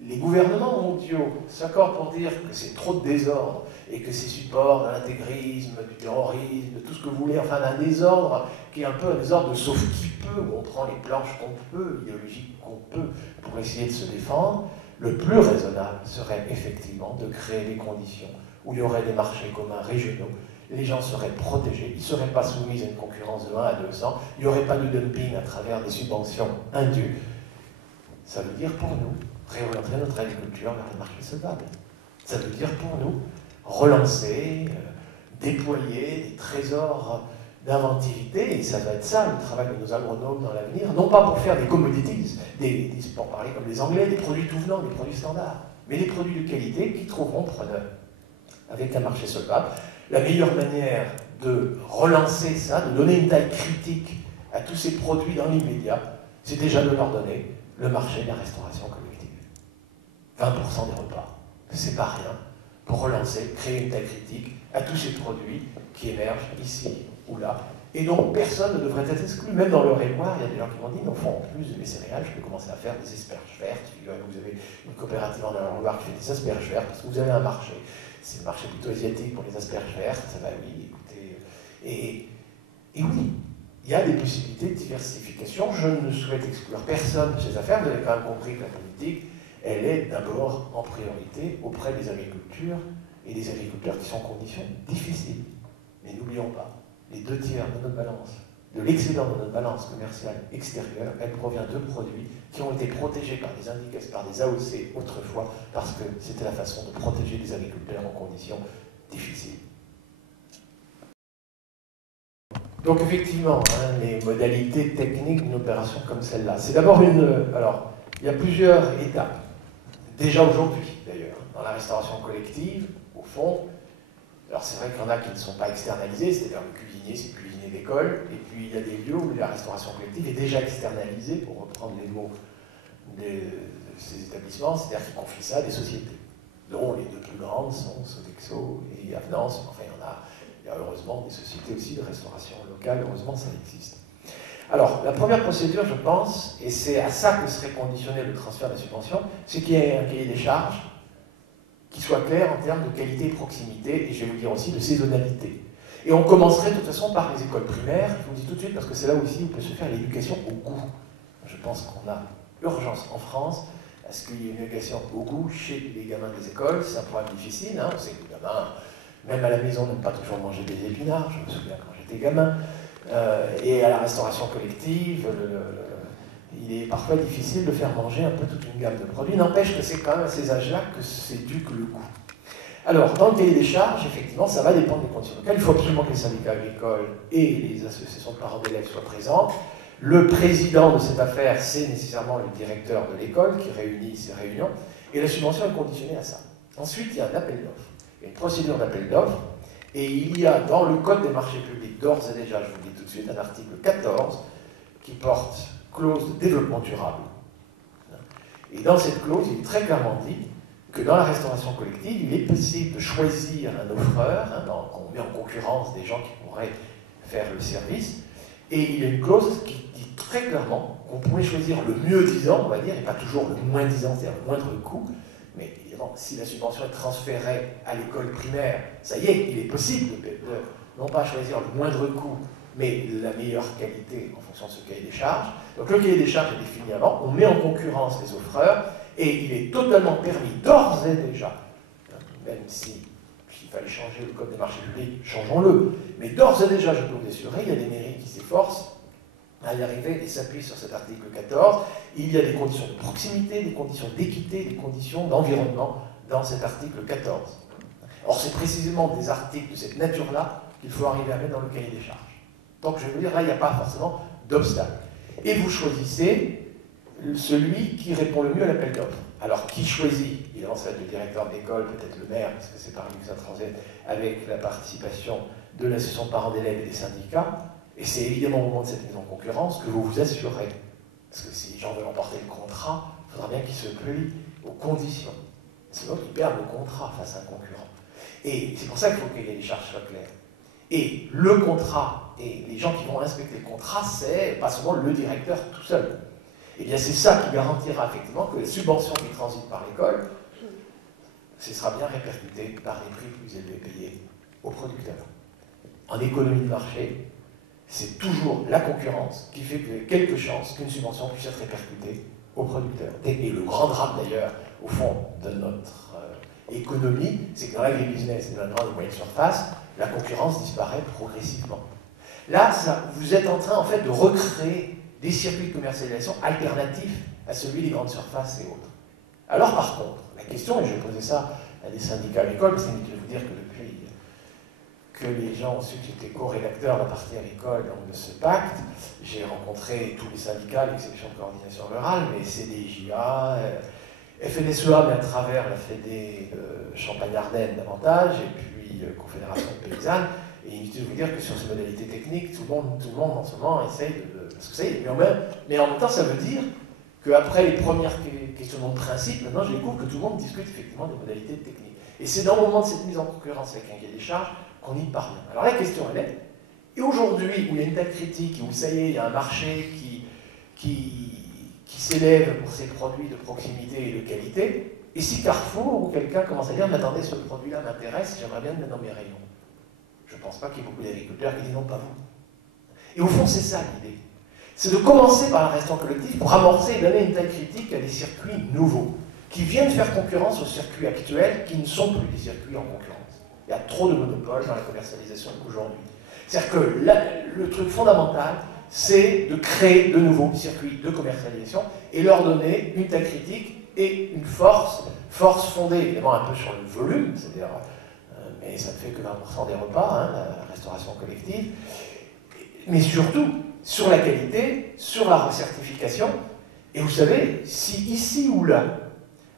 les gouvernements mondiaux s'accordent pour dire que c'est trop de désordre et que c'est support de l'intégrisme, du terrorisme, de tout ce que vous voulez, enfin d'un désordre qui est un peu un désordre de sauf qui peut, où on prend les planches qu'on peut, idéologiques qu'on peut, pour essayer de se défendre, le plus raisonnable serait effectivement de créer des conditions où il y aurait des marchés communs régionaux, les gens seraient protégés, ils ne seraient pas soumis à une concurrence de 1 à 200, il n'y aurait pas de dumping à travers des subventions indues. Ça veut dire pour nous réorienter notre agriculture vers les marchés solvables. Ça veut dire pour nous relancer, déployer des trésors d'inventivité, et ça va être ça le travail de nos agronomes dans l'avenir, non pas pour faire des commodities, pour parler comme les Anglais, des produits tout venant, des produits standards, mais des produits de qualité qui trouveront preneur avec un marché solvable. La meilleure manière de relancer ça, de donner une taille critique à tous ces produits dans l'immédiat, c'est déjà de leur donner le marché de la restauration collective. 20% des repas, c'est pas rien pour relancer, créer une taille critique à tous ces produits qui émergent ici ou là. Et donc personne ne devrait être exclu. Même dans le Rémoire, il y a des gens qui m'ont dit, mais au fond, en plus de mes céréales, je peux commencer à faire des asperges vertes. Vous avez une coopérative en Loire qui fait des asperges vertes parce que vous avez un marché. C'est le marché plutôt asiatique pour les asperges vertes. Ça va, oui, écoutez. Et oui, il y a des possibilités de diversification. Je ne souhaite exclure personne de ces affaires. Vous avez quand même compris que la politique, elle est d'abord en priorité auprès des agriculteurs et des agriculteurs qui sont en conditions difficiles. Mais n'oublions pas, les 2 tiers de notre balance, de l'excédent de notre balance commerciale extérieure, elle provient de produits qui ont été protégés par des indicateurs, par des AOC autrefois, parce que c'était la façon de protéger les agriculteurs en conditions difficiles. Donc effectivement, les modalités techniques d'une opération comme celle-là, c'est d'abord alors, il y a plusieurs étapes. Déjà aujourd'hui, d'ailleurs, dans la restauration collective, au fond, Alors c'est vrai qu'il y en a qui ne sont pas externalisés, c'est-à-dire le cuisinier, c'est le cuisinier d'école, et puis il y a des lieux où la restauration collective est déjà externalisée, pour reprendre les mots de ces établissements, c'est-à-dire qu'ils confient ça à des sociétés, dont les deux plus grandes sont Sodexo et Avenance. Enfin, il y a heureusement des sociétés aussi de restauration locale, heureusement ça existe. Alors, la première procédure, je pense, et c'est à ça que serait conditionné le transfert de la subvention, c'est qu'il y ait un cahier des charges qui soit clair en termes de qualité et proximité, et je vais vous dire aussi de saisonnalité. Et on commencerait de toute façon par les écoles primaires, je vous le dis tout de suite, parce que c'est là aussi où peut se faire l'éducation au goût. Je pense qu'on a urgence en France à ce qu'il y ait une éducation au goût chez les gamins des écoles. C'est un problème difficile, hein. On sait que les gamins, même à la maison, n'aiment pas toujours manger des épinards, je me souviens quand j'étais gamin. Et à la restauration collective, il est parfois difficile de faire manger un peu toute une gamme de produits. N'empêche que c'est quand même à ces âges-là que c'est dû que le goût. Alors, dans le cahier des charges, effectivement, ça va dépendre des conditions locales. Il faut absolument que les syndicats agricoles et les associations de parents d'élèves soient présents. Le président de cette affaire, c'est nécessairement le directeur de l'école qui réunit ces réunions. Et la subvention est conditionnée à ça. Ensuite, il y a un appel d'offres. Il y a une procédure d'appel d'offres. Et il y a dans le Code des marchés publics, d'ores et déjà, je vous le dis tout de suite, un article 14 qui porte clause de développement durable. Et dans cette clause, il est très clairement dit que dans la restauration collective, il est possible de choisir un offreur, qu'on met en concurrence des gens qui pourraient faire le service, et il y a une clause qui dit très clairement qu'on pourrait choisir le mieux disant, on va dire, et pas toujours le moins disant, c'est-à-dire le moindre coût, mais évidemment, si la subvention est transférée à l'école primaire, ça y est, il est possible de non pas choisir le moindre coût, mais la meilleure qualité en fonction de ce cahier des charges. Donc le cahier des charges est défini avant, on met en concurrence les offreurs, et il est totalement permis d'ores et déjà, même si s'il fallait changer le code des marchés publics, changeons-le, mais d'ores et déjà, je peux vous assurer, il y a des mairies qui s'efforcent à y arriver et s'appuient sur cet article 14. Il y a des conditions de proximité, des conditions d'équité, des conditions d'environnement dans cet article 14. Or, c'est précisément des articles de cette nature-là qu'il faut arriver à mettre dans le cahier des charges. Donc, je veux dire, là, il n'y a pas forcément d'obstacle. Et vous choisissez celui qui répond le mieux à l'appel d'offres. Alors, qui choisit? Évidemment, ça va être le directeur d'école, peut-être le maire, parce que c'est par lui que ça transite, avec la participation de l'association de parents d'élèves et des syndicats. Et c'est évidemment au moment de cette mise en concurrence que vous vous assurez. Parce que si les gens veulent emporter le contrat, il faudra bien qu'ils se plient aux conditions. Sinon, ils perdent le contrat face à un concurrent. Et c'est pour ça qu'il faut que les charges soient claires. Et le contrat, et les gens qui vont inspecter le contrat, c'est pas seulement le directeur tout seul. Et bien c'est ça qui garantira effectivement que les subventions qui transitent par l'école, ce sera bien répercuté par les prix plus élevés payés aux producteurs. En économie de marché, c'est toujours la concurrence qui fait qu'il y a quelques chances qu'une subvention puisse être répercutée aux producteurs. Et le grand drame d'ailleurs, au fond, de notre économie, c'est que dans l'agribusiness et dans la grande et moyenne surface, la concurrence disparaît progressivement. Là, vous êtes en train en fait de recréer des circuits de commercialisation alternatifs à celui des grandes surfaces et autres. Alors par contre, la question, et je posais ça à des syndicats agricoles, c'est inutile de vous dire que depuis que les gens ont su que j'étais co-rédacteur de la partie agricole de ce pacte, j'ai rencontré tous les syndicats, à l'exception de coordination rurale, mais CDJA, FNSEA, mais à travers la Fédé Champagne-Ardenne davantage, et puis Confédération Paysanne. Et inutile de vous dire que sur ces modalités techniques, tout le monde en ce moment essaye de... Parce que ça y est, mais en même temps, ça veut dire qu'après les premières questionnements de principe, maintenant je découvre que tout le monde discute effectivement des modalités techniques. Et c'est dans le moment de cette mise en concurrence avec un cahier des charges qu'on y parvient. Alors la question elle est, et aujourd'hui où il y a une telle critique, où ça y est, il y a un marché qui s'élève pour ses produits de proximité et de qualité, et si Carrefour ou quelqu'un commence à dire, mais attendez, ce produit-là m'intéresse, j'aimerais bien le mettre dans mes rayons. Je ne pense pas qu'il y ait beaucoup d'agriculteurs qui disent non, pas vous. Et au fond, c'est ça l'idée. C'est de commencer par la restauration collective pour amorcer et donner une telle critique à des circuits nouveaux, qui viennent faire concurrence aux circuits actuels qui ne sont plus des circuits en concurrence. Il y a trop de monopoles dans la commercialisation aujourd'hui. C'est-à-dire que le truc fondamental, c'est de créer de nouveaux circuits de commercialisation et leur donner une telle critique et une force fondée évidemment un peu sur le volume, c'est-à-dire, mais ça ne fait que 20% des repas, hein, la restauration collective, mais surtout sur la qualité, sur la recertification. Et vous savez, si ici ou là,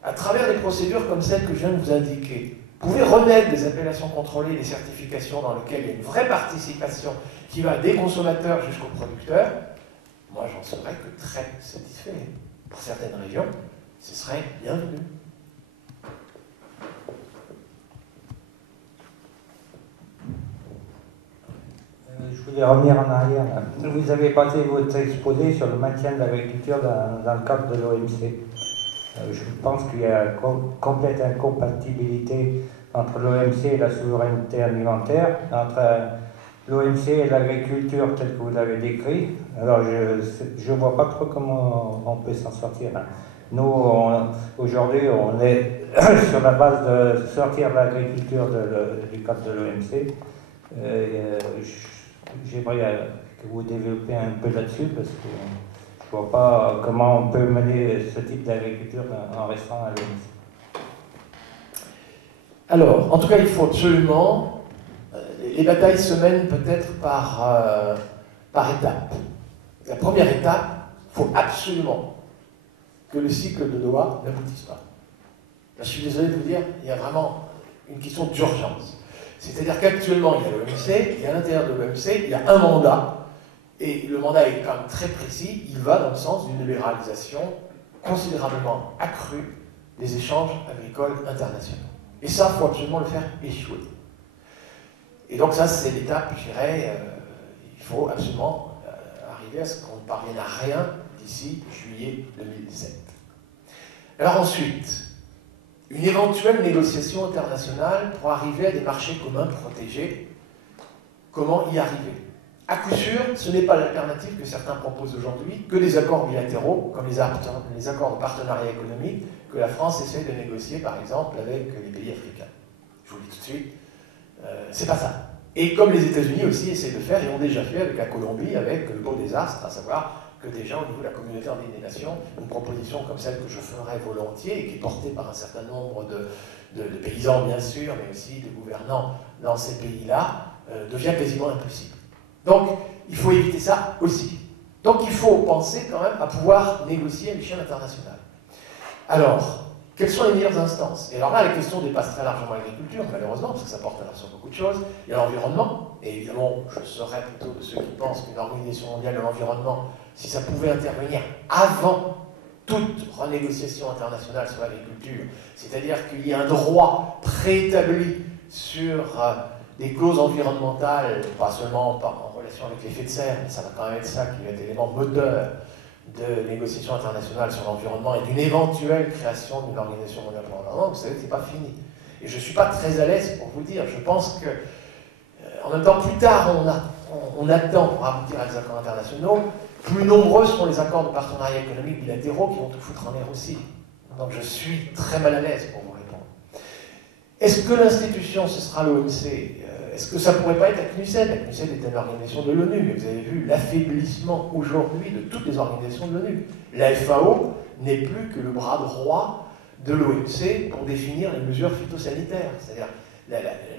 à travers des procédures comme celles que je viens de vous indiquer, Vous pouvez remettre des appellations contrôlées, des certifications dans lesquelles il y a une vraie participation qui va des consommateurs jusqu'aux producteurs. Moi, j'en serais que très satisfait. Pour certaines régions, ce serait bienvenu. Je voulais revenir en arrière. Là. Vous avez passé votre exposé sur le maintien de l'agriculture dans le cadre de l'OMC. Je pense qu'il y a une complète incompatibilité entre l'OMC et la souveraineté alimentaire, entre l'OMC et l'agriculture telle que vous l'avez décrit. Alors je ne vois pas trop comment on peut s'en sortir. Nous, aujourd'hui, on est sur la base de sortir l'agriculture du cadre de l'OMC. J'aimerais que vous développiez un peu là-dessus parce que je ne vois pas comment on peut mener ce type d'agriculture en restant à l'OMC. Alors, en tout cas, il faut absolument... les batailles se mènent peut-être par étapes. La première étape, il faut absolument que le cycle de Doha n'aboutisse pas. Là, je suis désolé de vous dire, il y a vraiment une question d'urgence. C'est-à-dire qu'actuellement, il y a l'OMC, et à l'intérieur de l'OMC, il y a un mandat, et le mandat est quand même très précis, il va dans le sens d'une libéralisation considérablement accrue des échanges agricoles internationaux. Et ça, il faut absolument le faire échouer. Et donc ça, c'est l'étape, je dirais, il faut absolument arriver à ce qu'on ne parvienne à rien d'ici juillet 2017. Alors ensuite, une éventuelle négociation internationale pour arriver à des marchés communs protégés, comment y arriver? À coup sûr, ce n'est pas l'alternative que certains proposent aujourd'hui, que des accords bilatéraux, comme les accords de partenariat économique que la France essaie de négocier, par exemple, avec les pays africains. Je vous le dis tout de suite, c'est pas ça. Et comme les États-Unis aussi essaient de faire, et ont déjà fait avec la Colombie, avec le beau désastre, à savoir que déjà au niveau de la communauté des nations, une proposition comme celle que je ferais volontiers, et qui est portée par un certain nombre de paysans bien sûr, mais aussi de gouvernants dans ces pays-là, devient quasiment impossible. Donc, il faut éviter ça aussi. Donc, il faut penser quand même à pouvoir négocier à l'échelle internationale. Alors, quelles sont les meilleures instances? Et alors là, la question dépasse très largement l'agriculture, malheureusement, parce que ça porte sur beaucoup de choses. Il y a l'environnement, et évidemment, je serais plutôt de ceux qui pensent qu'une organisation mondiale de l'environnement, si ça pouvait intervenir avant toute renégociation internationale sur l'agriculture, c'est-à-dire qu'il y ait un droit préétabli sur des clauses environnementales, pas seulement en relation avec l'effet de serre, mais ça va quand même être ça qui va être l'élément moteur de négociations internationales sur l'environnement et d'une éventuelle création d'une organisation mondiale pour l'environnement, vous savez que ce n'est pas fini. Et je ne suis pas très à l'aise pour vous dire. Je pense que, en même temps, plus tard on attend pour aboutir à des accords internationaux, plus nombreux seront les accords de partenariat économique bilatéraux qui vont tout foutre en l'air aussi. Donc je suis très mal à l'aise pour vous répondre. Est-ce que l'institution, ce sera l'OMC? Est-ce que ça ne pourrait pas être la CNUSED? La CNUSED était une organisation de l'ONU, mais vous avez vu l'affaiblissement aujourd'hui de toutes les organisations de l'ONU. La FAO n'est plus que le bras droit de l'OMC pour définir les mesures phytosanitaires. C'est-à-dire,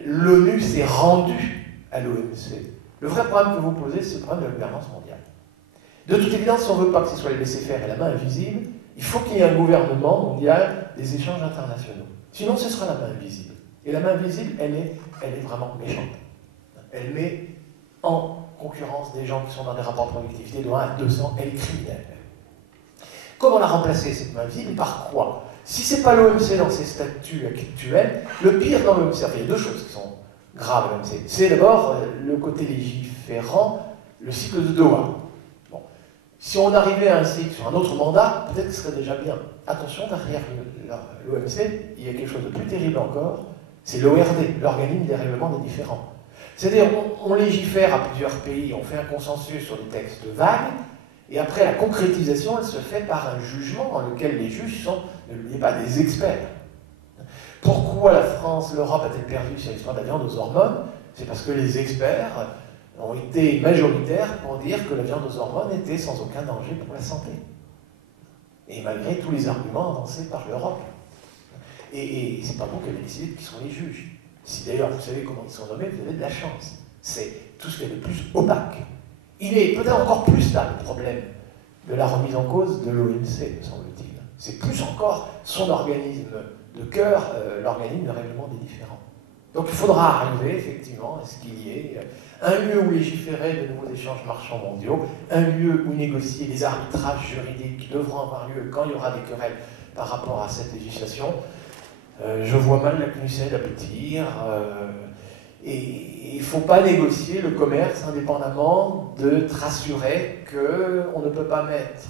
l'ONU s'est rendue à l'OMC. Le vrai problème que vous posez, c'est le problème de la gouvernance mondiale. De toute évidence, si on ne veut pas que ce soit le laisser-faire et la main invisible, il faut qu'il y ait un gouvernement mondial des échanges internationaux. Sinon, ce sera la main invisible. Et la main invisible, elle est vraiment méchante. Elle met en concurrence des gens qui sont dans des rapports de productivité de 1 à 200, elle est criminelle. Comment la remplacer, cette main invisible? Par quoi? Si ce n'est pas l'OMC dans ses statuts actuels, le pire dans l'OMC, enfin, il y a deux choses qui sont graves à l'OMC. C'est d'abord le côté légiférant, le cycle de Doha. Bon. Si on arrivait à un cycle sur un autre mandat, peut-être que ce serait déjà bien. Attention, derrière l'OMC, il y a quelque chose de plus terrible encore, c'est l'ORD, l'organisme des règlements des différends. C'est-à-dire, on légifère à plusieurs pays, on fait un consensus sur des textes vagues, et après la concrétisation, elle se fait par un jugement dans lequel les juges sont, ne l'oubliez pas, des experts. Pourquoi la France, l'Europe a-t-elle perdu sur l'histoire de la viande aux hormones? C'est parce que les experts ont été majoritaires pour dire que la viande aux hormones était sans aucun danger pour la santé. Et malgré tous les arguments avancés par l'Europe. Et c'est pas vous qui avez décidé qui sont les juges. Si d'ailleurs vous savez comment ils sont nommés, vous avez de la chance. C'est tout ce qui est de plus opaque. Il est peut-être encore plus là le problème de la remise en cause de l'OMC, me semble-t-il. C'est plus encore son organisme de cœur l'organisme de règlement des différends. Donc il faudra arriver effectivement à ce qu'il y ait un lieu où légiférer de nouveaux échanges marchands mondiaux, un lieu où négocier les arbitrages juridiques qui devront avoir lieu quand il y aura des querelles par rapport à cette législation. Je vois mal la CNUSED aboutir, et il ne faut pas négocier le commerce indépendamment de te rassurer qu'on ne peut pas mettre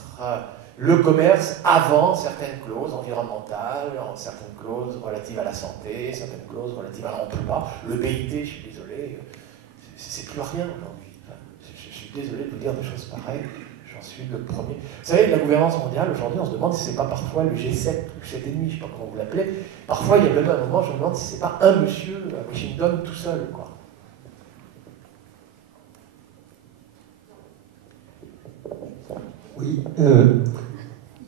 le commerce avant certaines clauses environnementales, certaines clauses relatives à la santé, certaines clauses relatives à l'emploi. Le BIT, je suis désolé, c'est plus rien aujourd'hui. Je suis désolé de vous dire des choses pareilles, j'en suis le premier. Vous savez, la gouvernance mondiale, aujourd'hui, on se demande si c'est pas parfois le G7 ou le 7,5, je ne sais pas comment vous l'appelez. Parfois, il y a même un moment, je me demande si c'est pas un monsieur à Washington tout seul, quoi. Oui,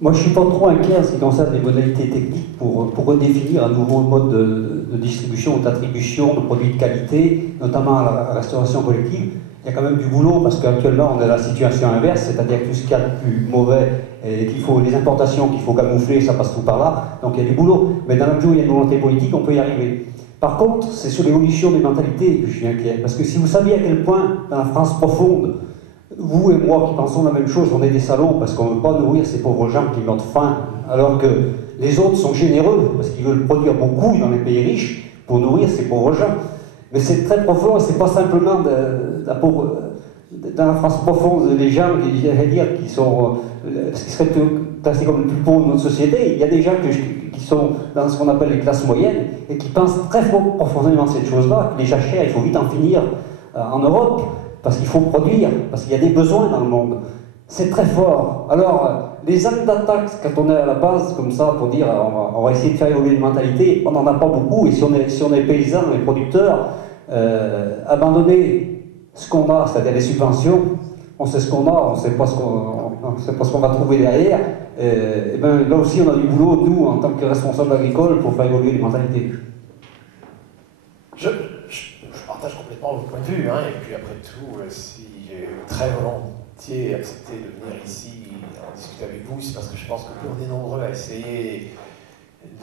moi je ne suis pas trop inquiet en ce qui concerne les modalités techniques pour redéfinir un nouveau mode de distribution ou d'attribution de produits de qualité, notamment à la restauration collective. Il y a quand même du boulot parce qu'actuellement on est dans la situation inverse, c'est-à-dire que tout ce qu'il y a de plus mauvais et qu'il faut, les importations qu'il faut camoufler, ça passe tout par là, donc il y a du boulot. Mais dans la mesure où il y a une volonté politique, on peut y arriver. Par contre, c'est sur l'évolution des mentalités que je suis inquiet, parce que si vous saviez à quel point, dans la France profonde, vous et moi qui pensons la même chose, on est des salauds parce qu'on ne veut pas nourrir ces pauvres gens qui meurent de faim, alors que les autres sont généreux parce qu'ils veulent produire beaucoup dans les pays riches pour nourrir ces pauvres gens. Mais c'est très profond et c'est pas simplement dans la France profonde des gens qui sont ce qui serait classé comme le plus pauvre de notre société. Il y a des gens qui sont dans ce qu'on appelle les classes moyennes et qui pensent très profondément cette chose-là, que les jachères, il faut vite en finir en Europe. Parce qu'il faut produire, parce qu'il y a des besoins dans le monde. C'est très fort. Alors, les actes d'attaque, quand on est à la base, comme ça, pour dire on va essayer de faire évoluer une mentalité, on n'en a pas beaucoup, et si on est paysans et producteurs, abandonner ce qu'on a, c'est-à-dire les subventions, on sait ce qu'on a, on ne sait pas ce qu'on va trouver derrière, et ben, là aussi on a du boulot, nous, en tant que responsables agricoles, pour faire évoluer les mentalités. Je partage complètement votre point de vue, hein, et puis après tout, si j'ai très volontiers accepté de venir ici en discuter avec vous, c'est parce que je pense que plus on est nombreux à essayer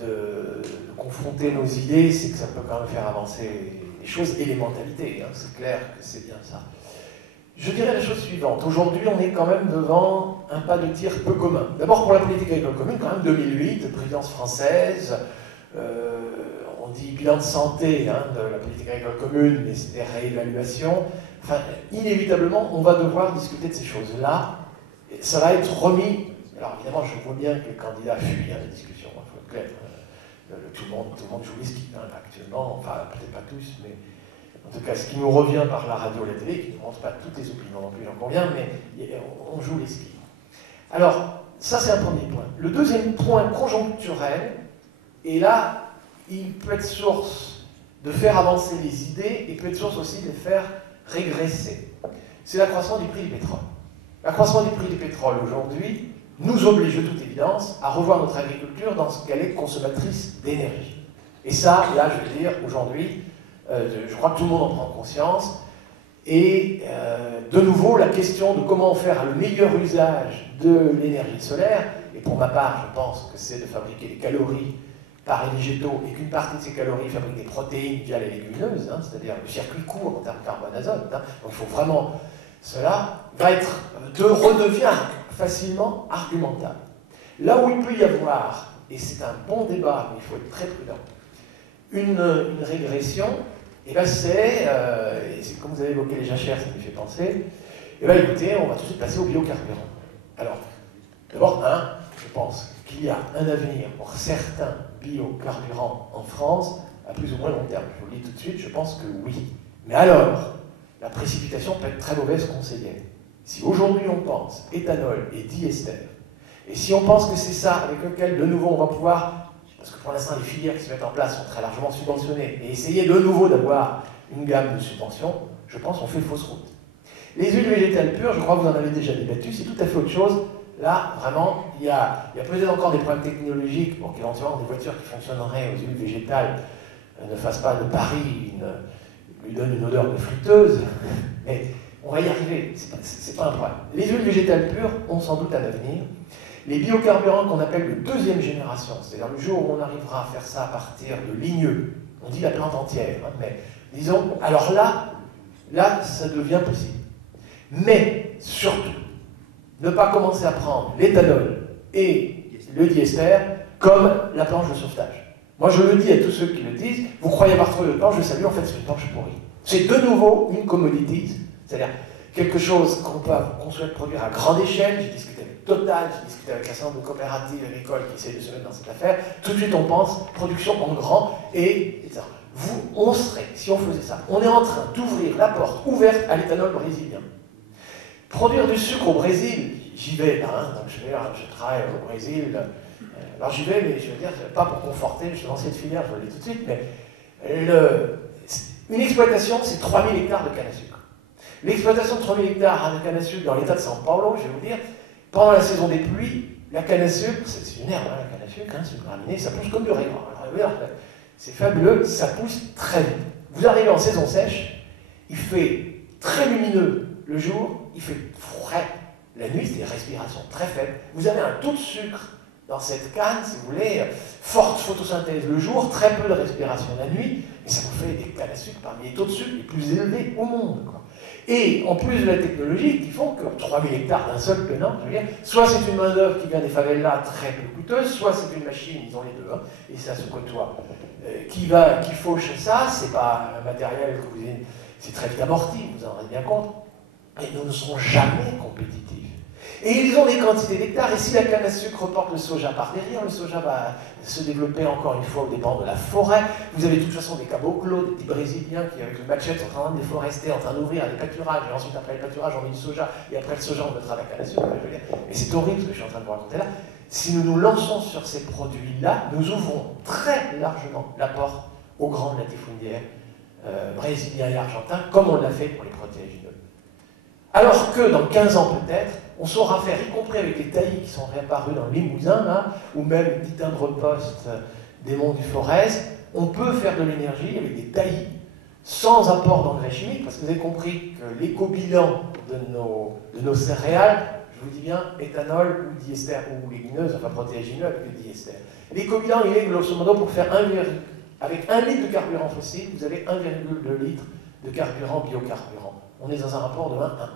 de confronter nos idées, c'est que ça peut quand même faire avancer les choses et les mentalités, hein, c'est clair que c'est bien ça. Je dirais la chose suivante, aujourd'hui on est quand même devant un pas de tir peu commun. D'abord pour la politique agricole commune, quand même 2008, présidence française, on dit bilan de santé hein, de la politique agricole commune, mais c'était réévaluation. Enfin, inévitablement, on va devoir discuter de ces choses-là. Ça va être remis. Alors évidemment, je vois bien que les candidats fuient la discussion, il faut être clair. Tout le monde joue les skis hein, actuellement, enfin peut-être pas tous, mais en tout cas, ce qui nous revient par la radio et la télé, qui ne nous montre pas toutes les opinions non plus, j'en conviens, mais on joue les skis. Alors, ça c'est un premier point. Le deuxième point conjoncturel, et là, il peut être source de faire avancer les idées et peut être source aussi de les faire régresser. C'est l'accroissement du prix du pétrole. L'accroissement du prix du pétrole aujourd'hui nous oblige de toute évidence à revoir notre agriculture dans ce qu'elle est consommatrice d'énergie. Et ça, là, je veux dire, aujourd'hui, je crois que tout le monde en prend conscience. Et de nouveau, la question de comment faire le meilleur usage de l'énergie solaire, et pour ma part, je pense que c'est de fabriquer des calories par les végétaux et qu'une partie de ces calories fabrique des protéines via les légumineuses, hein, c'est-à-dire le circuit court en termes de carbone-azote. Hein, donc il faut vraiment... Cela redevient facilement argumentable. Là où il peut y avoir, et c'est un bon débat, mais il faut être très prudent, une régression, et bien c'est comme vous avez évoqué les jachères, ça me fait penser, et bien écoutez, on va tout de suite passer au biocarburant. Alors, d'abord, je pense qu'il y a un avenir pour certains biocarburants en France à plus ou moins long terme. Je vous le dis tout de suite, je pense que oui. Mais alors, la précipitation peut être très mauvaise conseillère. Si aujourd'hui on pense éthanol et diester, et si on pense que c'est ça avec lequel de nouveau on va pouvoir, parce que pour l'instant les filières qui se mettent en place sont très largement subventionnées, et essayer de nouveau d'avoir une gamme de subventions, je pense qu'on fait fausse route. Les huiles végétales pures, je crois que vous en avez déjà débattu, c'est tout à fait autre chose. Là, vraiment, il y a peut-être encore des problèmes technologiques pour qu'éventuellement des voitures qui fonctionneraient aux huiles végétales ne fassent pas de Paris, lui donnent une odeur de fruiteuse, mais on va y arriver, c'est pas un problème. Les huiles végétales pures ont sans doute un avenir, Les biocarburants qu'on appelle de deuxième génération, c'est-à-dire le jour où on arrivera à faire ça à partir de ligneux, on dit la plante entière, hein, mais disons, alors là, ça devient possible. Mais, surtout, ne pas commencer à prendre l'éthanol et le diester comme la planche de sauvetage. Moi, je le dis à tous ceux qui le disent, vous croyez avoir trouvé votre planche de salut, en fait, c'est une planche pourrie. C'est de nouveau une commodity, c'est-à-dire quelque chose qu'on souhaite produire à grande échelle. J'ai discuté avec Total, j'ai discuté avec un certain nombre de coopératives agricoles qui essayent de se mettre dans cette affaire. Tout de suite, on pense production en grand, et etc. On serait, si on faisait ça, on est en train d'ouvrir la porte ouverte à l'éthanol brésilien. Produire du sucre au Brésil, j'y vais là, hein, donc je travaille au Brésil. Alors j'y vais, mais je veux dire, pas pour conforter, je suis dans cette filière, je vous le dis tout de suite, mais une exploitation, c'est 3000 hectares de canne à sucre. L'exploitation de 3000 hectares de canne à sucre dans l'état de São Paulo, je vais vous dire, pendant la saison des pluies, la canne à sucre, c'est une herbe, hein, la canne à sucre, hein, c'est graminé, ça pousse comme du raisin. C'est fabuleux, ça pousse très vite. Vous arrivez en saison sèche, il fait très lumineux le jour, il fait frais la nuit, c'est des respirations très faibles. Vous avez un taux de sucre dans cette canne, si vous voulez, forte photosynthèse le jour, très peu de respiration la nuit, et ça vous fait des cannes à sucre parmi les taux de sucre les plus élevés au monde, quoi. Et en plus de la technologie qui font que 3000 hectares d'un seul tenant, je veux dire, soit c'est une main-d'œuvre qui vient des favelas très peu coûteuse, soit c'est une machine, ils ont les deux, hein, et ça se côtoie. Qui fauche ça, c'est pas un matériel que vous avez, c'est très vite amorti, vous en rendez bien compte, et nous ne serons jamais compétitifs. Et ils ont des quantités d'hectares, et si la canne à sucre porte le soja par derrière, le soja va se développer encore une fois au dépend de la forêt. Vous avez de toute façon des caboclos, des petits Brésiliens qui, avec le machette, sont en train de déforester, en train d'ouvrir des pâturages, et ensuite, après les pâturages, on met du soja, et après le soja, on mettra la canne à sucre. Mais c'est horrible ce que je suis en train de vous raconter là. Si nous nous lançons sur ces produits-là, nous ouvrons très largement la porte aux grands latifundiaires brésiliens et argentins, comme on l'a fait pour les protéagineux. Alors que dans 15 ans peut-être, on saura faire, y compris avec les taillis qui sont réapparus dans le Limousin, là, ou même les timbres-poste des monts du Forez, on peut faire de l'énergie avec des taillis sans apport d'engrais chimiques, parce que vous avez compris que l'éco-bilan de nos céréales, je vous dis bien, éthanol ou diester, ou légumineuse, enfin protéagineux avec le diester. L'éco-bilan, il est grosso modo pour faire avec 1 litre de carburant fossile, vous avez 1,2 litre de carburant biocarburant. On est dans un rapport de 1 à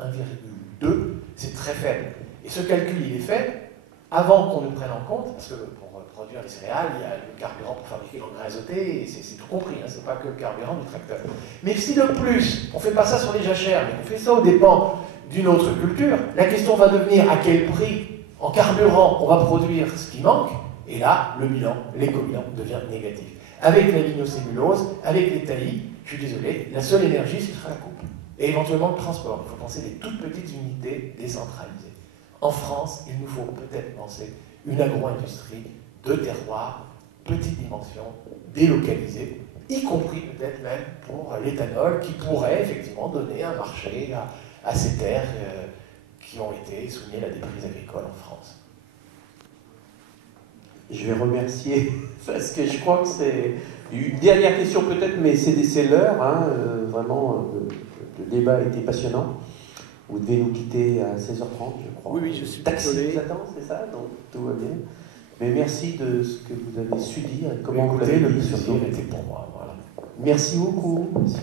1,2, c'est très faible. Et ce calcul, il est fait avant qu'on nous prenne en compte, parce que pour produire les céréales, il y a le carburant pour fabriquer l'engrais azoté, et c'est tout compris, hein, c'est pas que le carburant du tracteur. Mais si de plus, on ne fait pas ça sur les jachères, mais qu'on fait ça aux dépens d'une autre culture, la question va devenir à quel prix, en carburant, on va produire ce qui manque, et là, le bilan, l'éco-bilan devient négatif. Avec la lignocellulose, avec les taillis, je suis désolé, la seule énergie, ce sera la coupe. Et éventuellement le transport. Il faut penser des toutes petites unités décentralisées. En France, il nous faut peut-être penser une agro-industrie de terroir, petite dimension, délocalisée, y compris peut-être même pour l'éthanol, qui pourrait effectivement donner un marché à ces terres qui ont été soumises à la déprise agricole en France. Je vais remercier, parce que je crois que c'est une dernière question peut-être, mais c'est l'heure, hein, vraiment, le débat était passionnant. Vous devez nous quitter à 16h30, je crois. Oui, je suis Taxi désolé. vous attend, c'est ça? Donc tout va bien. Mais merci de ce que vous avez su dire, comment vous Écoutez, l'avez le dit, surtout. plaisir était pour moi. Voilà. Merci beaucoup. Merci.